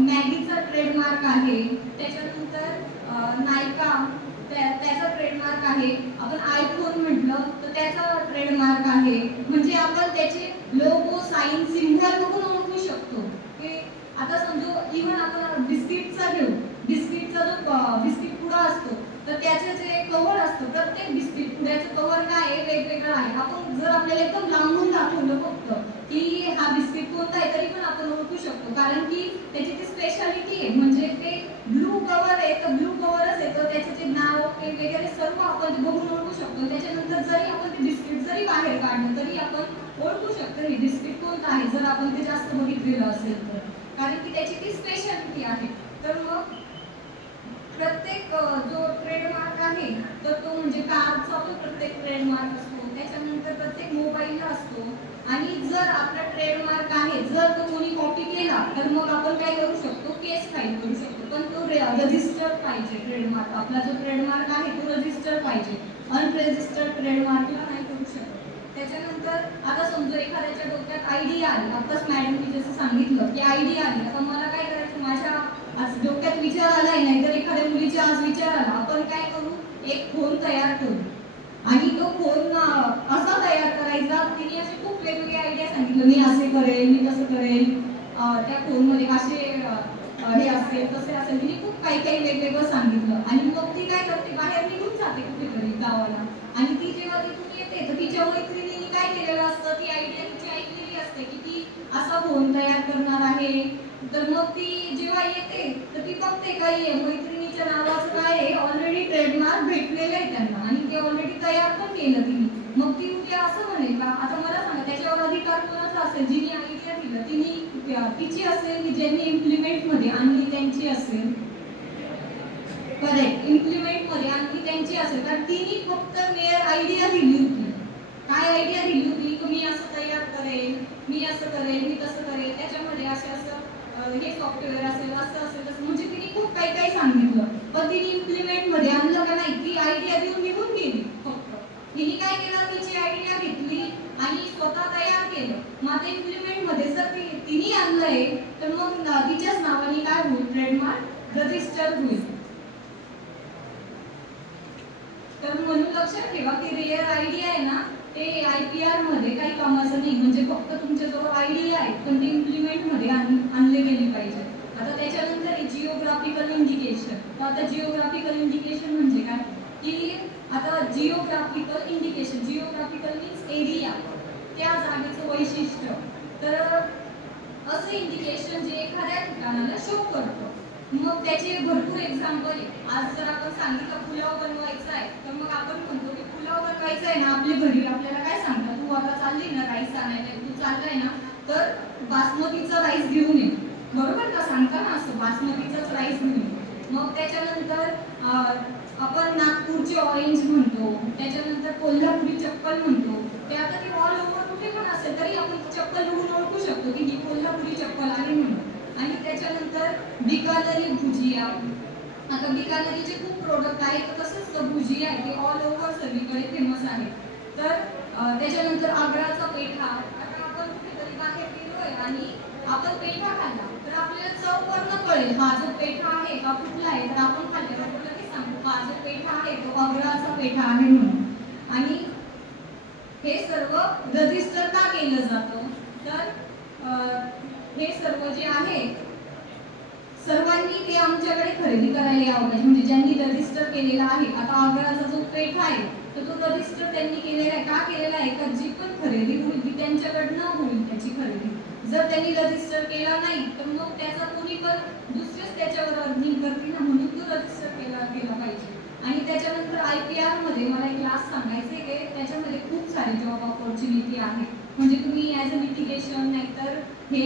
मॅगीचा ट्रेडमार्क आहे, त्याच्यानंतर नायका त्याचा ट्रेडमार्क आहे. आपण आयफोन म्हटलं तर त्याचा ट्रेडमार्क आहे. म्हणजे आपण त्याचे लोगो, साइन, सिम्बॉल बघून ओळखू शकतो. की आता समजू इव्हन आपण बिस्किटचा घेऊ. बिस्किटचा जो बिस्किट पुडा असतो तर त्याचे जे कव्हर असतं, प्रत्येक बिस्किट पुड्याचं कव्हर काय आहे? वेगवेगळं आहे. आपण जर आपल्याला एकदम लांबून दाखवलं फक्त की हा बिस्किट कोणता आहे तरी पण आपण ओळखू शकतो. कारण की त्याची ती स्पेशालिटी आहे. म्हणजे ते ब्लू कव्हर आहे तर ब्लू कव्हरच आहे. तर त्याचे जे नाव वगैरे सर्व आपण ते बघून ओळखू शकतो. त्याच्यानंतर जरी आपण ते बिस्किट जरी बाहेर काढलं तरी आपण ओळखू शकतो हे बिस्किट कोणतं आहे, जर आपण ते जास्त बघितलेलं असेल तर. कारण की त्याची ती स्पेशालिटी आहे. तर मग प्रत्येक जो ट्रेडमार्क आहे तर तो म्हणजे कारचा पण प्रत्येक ट्रेडमार्क असतो. त्याच्यानंतर प्रत्येक मोबाईलला असतो. आणि जर आपला ट्रेडमार्क आहे जर तो कोणी कॉपी केला तर मग आपण काय करू शकतो? केस फाईल करू शकतो. पण तो रजिस्टर पाहिजे. ट्रेडमार्क आपला जो ट्रेडमार्क आहे तो रजिस्टर पाहिजे. अनरजिस्टर्ड ट्रेडमार्कला नाही करू शकत. त्याच्यानंतर आता समजा एखाद्याच्या डोक्यात आयडिया आली. आताच मॅडमनी जसं सांगितलं की आयडिया आली. आता मला काय करायचं? माझ्या आज डोक्यात विचार आलाय, नाही तर एखाद्या मुलीच्या आज विचार आला. आपण काय करू? एक फोन तयार करू. आणि तो फोन असा तयार करायचा. तिने असे खूप वेगवेगळे आयडिया सांगितलं. मी असे करेल, मी तसं करेल, त्या फोनमध्ये असे हे असेल तसे असेल. तिने खूप काही काही वेगवेगळं सांगितलं. आणि मग ती काय करते? बाहेर निघून जाते कुठेतरी गावाला. आणि ती जेव्हा तिथून येते तर तिच्या मैत्रिणीने काय केलेलं असतं? ती आयडिया तिची ऐकलेली असते की ती असा फोन तयार करणार आहे. तर मग ती जेव्हा येते तर ती बघते काही मैत्रिणीच्या नावाचं काय आहे? ऑलरेडी ट्रेडमार्क भेटलेलं आहे त्यांना. आणि ते ऑलरेडी तयार पण केलं तिने, मग ती उद्या असं म्हणेल का? आता मला सांगा, त्याच्यावर अधिकार कोणाचा असेल? जिने आयडिया दिलं तिने तिची असेल की ज्यांनी इम्प्लिमेंट मध्ये आणली त्यांची असेल? करेक्ट, इम्प्लिमेंट मध्ये आणली त्यांची असेल, कारण तिने फक्त मेअर आयडिया दिली होती. काय आयडिया दिली होती? की मी असं तयार करेल, मी असं करेल, मी तसं करेल, त्याच्यामध्ये असं हे सॉफ्टवेअर असेल, असं असेल तसं, म्हणजे तिने खूप काही काही सांगितलं, पण तिने इम्प्लिमेंट मध्ये आणलं का नाही? ती आयडिया देऊन निघून गेली. फक्त तिने काय केलं? तिची आयडिया घेतली आणि स्वतः तयार केलं. मग आता इम्प्लिमेंट मध्ये जर तिने आणलंय तर मग तिच्याच नावाने काय होईल? ट्रेडमार्क रजिस्टर होईल. तर म्हणून लक्षात ठेवा की रेअर आयडिया आहे ना, ते IPR मध्ये काही कामाचं नाही. म्हणजे फक्त तुमच्याजवळ आयडिया आहे पण ते इम्प्लिमेंट मध्ये आणले गेली पाहिजे. आता त्याच्यानंतर जिओग्राफिकल इंडिकेशन. तर आता जिओग्राफिकल इंडिकेशन म्हणजे काय? की आता geographical indication, geographical means area, त्या जागेचं वैशिष्ट्य. तर असं इंडिकेशन जे एखाद्या ठिकाणाला शो करतं. मग त्याचे भरपूर एक्झाम्पल आहे. आज जर आपण सांगितलं पुलाव बनवायचा आहे, तर मग आपण म्हणतो की पुलाव बनवायचा आहे ना, आपल्या घरी आपल्याला काय सांगतात? तू आता चालली ना राईस आणायला, तू चाललाय ना तर बासमतीचा राईस घेऊन ये, बरोबर का? सांगता ना असं, बासमतीचाच राईस घेऊन ये. मग त्याच्यानंतर आपण नागपूरची ऑरेंज म्हणतो, त्याच्यानंतर कोल्हापुरी चप्पल म्हणतो. ते आता ती ऑल ओव्हर कुठे पण असेल तरी आपण चप्पल बघून ओळखू शकतो की ही कोल्हापुरी चप्पल आहे म्हणून. आणि त्याच्यानंतर बिकानेरी भुजिया. आता बिकानेरीचे खूप प्रोडक्ट आहेत, तसंच भुजिया आहे ते ऑल ओव्हर सगळीकडे फेमस आहे. तर त्याच्यानंतर आग्राचा पेठा. आता आपण कुठेतरी बाहेर गेलोय आणि आपण पेठा खाल्ला तर आपल्याला चव वरनं कळेल हा जो पेठा आहे का कुठला आहे. तर आपण खाल्ल्यावर लगेच सांगतो हा जो पेठा आहे तो आग्राचा पेठा आहे म्हणून. आणि हे सर्व रजिस्टर का केलं जातं? तर हे सर्व जे आहे सर्वांनी ते आमच्याकडे खरेदी करायला यावं पाहिजे. म्हणजे ज्यांनी रजिस्टर केलेला आहे, आता आग्राचा जो पेठा आहे तर तो रजिस्टर त्यांनी केलेला आहे. का केलेला आहे? का जी पण खरेदी होईल ती त्यांच्याकडनं होईल त्याची खरेदी. जर त्यांनी रजिस्टर केला नाही तर मग त्याचा कोणी पण दुसरेच त्याच्यावर अर्निंग करतील ना, म्हणून तो रजिस्टर केला पाहिजे. आणि त्याच्यानंतर IPR मध्ये मला एक क्लास सांगायचे की त्याच्यामध्ये खूप सारी जॉब ऑपॉर्च्युनिटी आहे. म्हणजे तुम्ही ॲज अ लिटिगेशन, नाहीतर हे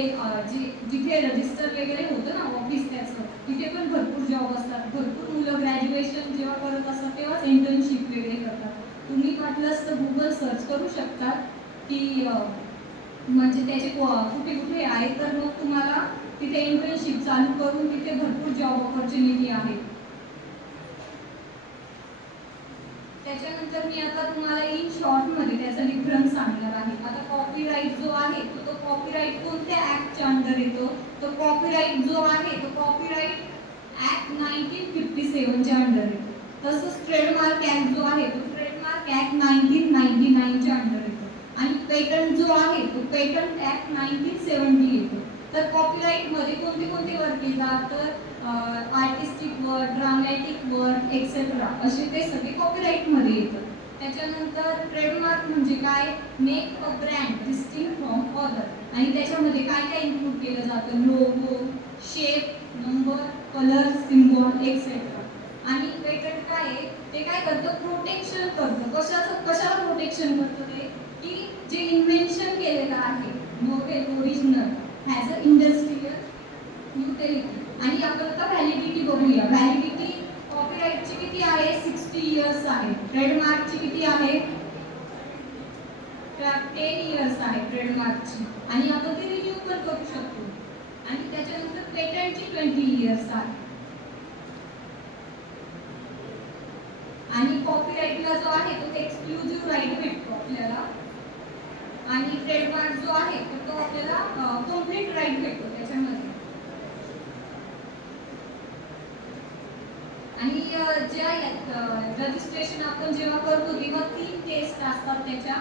जिथे रजिस्टर वगैरे होतं ना ऑफिस त्याचं, तिथे पण भरपूर जॉब असतात. भरपूर मुलं ग्रॅज्युएशन जेव्हा करत असतात तेव्हाच इंटर्नशिप वगैरे करतात. तुम्ही वाटलंच तर गुगल सर्च करू शकता की म्हणजे त्याचे कुठे कुठे आहे, तर मग तुम्हाला तिथे इंटर्नशिप चालू करून तिथे भरपूर जॉब ऑपॉर्च्युनिटी आहे. त्याच्यानंतर मी आता तुम्हाला इन शॉर्ट मध्ये त्याचा डिफरन्स सांगणार आहे. आता कॉपीराइट जो आहे तो कॉपीराइट कोणत्या ऍक्टच्या अंडर येतो? तो कॉपीराइट जो आहे तो कॉपीराइट ऍक्ट 1957 च्या अंडर येतो. तसंच ट्रेडमार्क ऍक्ट जो आहे तो ट्रेडमार्क ऍक्ट 1999 च्या अंडर येतो. आणि पेटंट जो आहे तो पेटंट ऍक्ट 1970 येतो. तर कॉपीराइट मध्ये कोणते कोणते वर्क येतात? तर artistic work, dramatic work etcetera असे ते सगळे कॉपीराइट मध्ये येतात. त्याच्यानंतर ट्रेडमार्क म्हणजे काय? Make a brand distinct from other. आणि त्याच्यामध्ये काय काय इन्क्लूड केलं जातं? Logo, shape, number, colour, symbol etcetera. आणि पेटंट काय आहे? ते काय करतं? प्रोटेक्शन करतं. कशाला प्रोटेक्शन करतं? ते की जे इन्व्हेन्शन केलेलं आहे novel original as a industrial utility. आणि आपण आता व्हॅलिडिटी बघूया. व्हॅलिडिटी कॉपीराइटची किती आहे? 60 इयर्स आहे. ट्रेडमार्कची किती आहे? 10 इयर्स आहे ट्रेडमार्कची. आणि आपण ती रिन्यू पण करू शकतो. आणि त्याच्यानंतर पेटंटची 20 इयर्स आहे. आणि कॉपीराइटला जो आहे तो एक्सक्लुझिव्ह राईट भेटतो आपल्याला. आणि ट्रेडमार्क जो आहे तो आपल्याला कम्प्लीट राईट भेटतो त्याच्यामध्ये. आणि ज्या रजिस्ट्रेशन आपण जेव्हा करतो तेव्हा 3 टेस्ट असतात त्याच्या.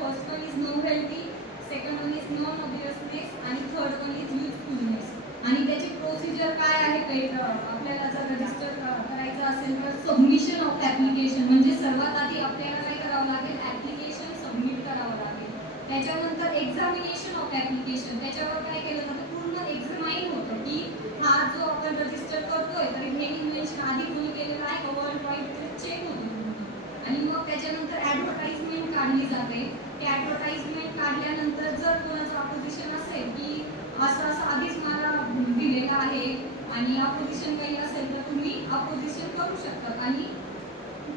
First one is novelty, second one is non obviousness आणि थर्ड वन इज युजफुलनेस. आणि त्याची प्रोसिजर काय आहे? आपल्याला जर रजिस्टर करायचं असेल तर सबमिशन ऑफ ॲप्लिकेशन, म्हणजे सर्वात आधी आपल्याला काय करावं लागेल? ॲप्लिकेशन सबमिट करावं लागेल. त्याच्यानंतर एक्झामिनेशन ऑफ ॲप्लिकेशन, त्याच्यावर काय केलं जातं? पूर्ण एक्झामाइन होतं की हा जो आपण रजिस्टर करतोय तर हे इन्व्हेन्शन आधी कोणी केलेलं आहे का वर्ल्ड वाईड चेक होतं. आणि काढली जाते. ते ॲडव्हर्टाइजमेंट काढल्यानंतर जर कोणाचं अपोजिशन असेल की असं असं आधीच मला दिलेलं आहे आणि अपोजिशन काही असेल तर तुम्ही अपोजिशन करू शकता आणि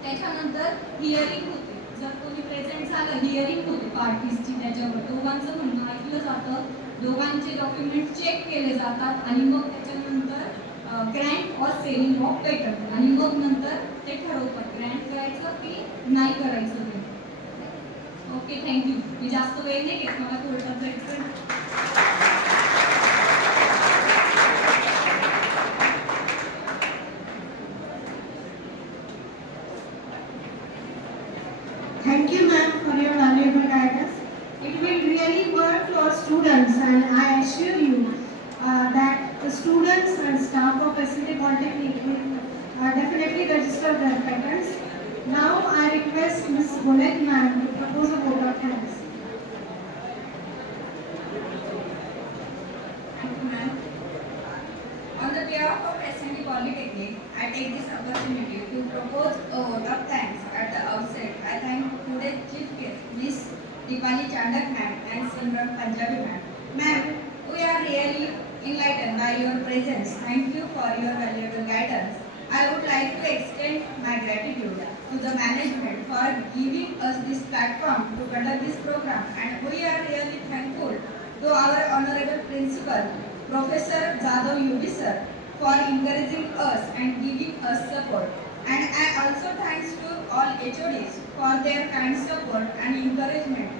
त्याच्यानंतर हिअरिंग होते. जर कोणी प्रेझेंट झालं हिअरिंग होते पार्टीजची, त्याच्यावर दोघांचं म्हणणं ऐकलं जातं, दोघांचे डॉक्युमेंट चेक केले जातात आणि मग त्याच्यानंतर Grant or selling of patent आणि मग नंतर ते ठरवतात ग्रँट करायचं की नाही करायचं ते. Okay, thank you. मी जास्त वेळ नाही घेत, मला कोर्टात जायचं. Thank you, ma'am, for your valuable guidance. It will really work for students, and I assure you that the students and staff of SND Polytechnic will definitely register their patents. Now, I request Ms. Bullet, ma'am, to propose a vote of thanks. Thank you, ma'am. On the behalf of SND Polytechnic, I take this opportunity to propose a vote of thanks. At the outset, I thank today's chief guest, Ms. Deepali Chandak ma'am and Simran Punjabi ma'am. Ma'am, we are really enlightened by your presence. Thank you for your valuable guidance. I would like to extend my gratitude to the management for giving us this platform to conduct this program, and we are really thankful to our honorable principal, Professor Jadhav UB sir, for encouraging us and giving us support. And I also thanks to all HODs for their kind support and encouragement.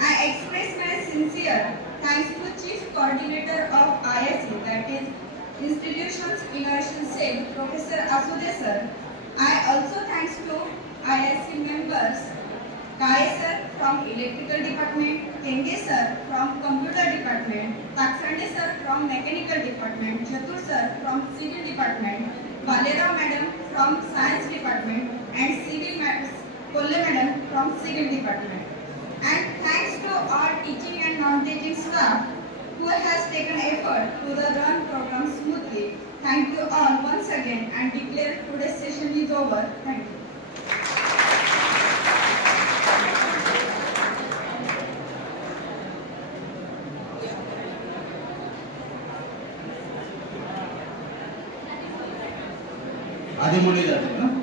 I express my sincere thanks to Chief Coordinator of ISC, that is Institutions Innovation Cell, Professor Asude sir. I also thanks to ISC members, Kale sir from Electrical Department, Kenge sir from Computer Department, Taksande sir from Mechanical Department, Chatur sir from Civil Department, Valera madam from Science Department, and Kolle madam from Civil Department. And thanks to all teaching and non-teaching staff who has taken effort to run program smoothly. Thank you all once again and declare today's session is over. Thank you. आधी मुली जाते ना.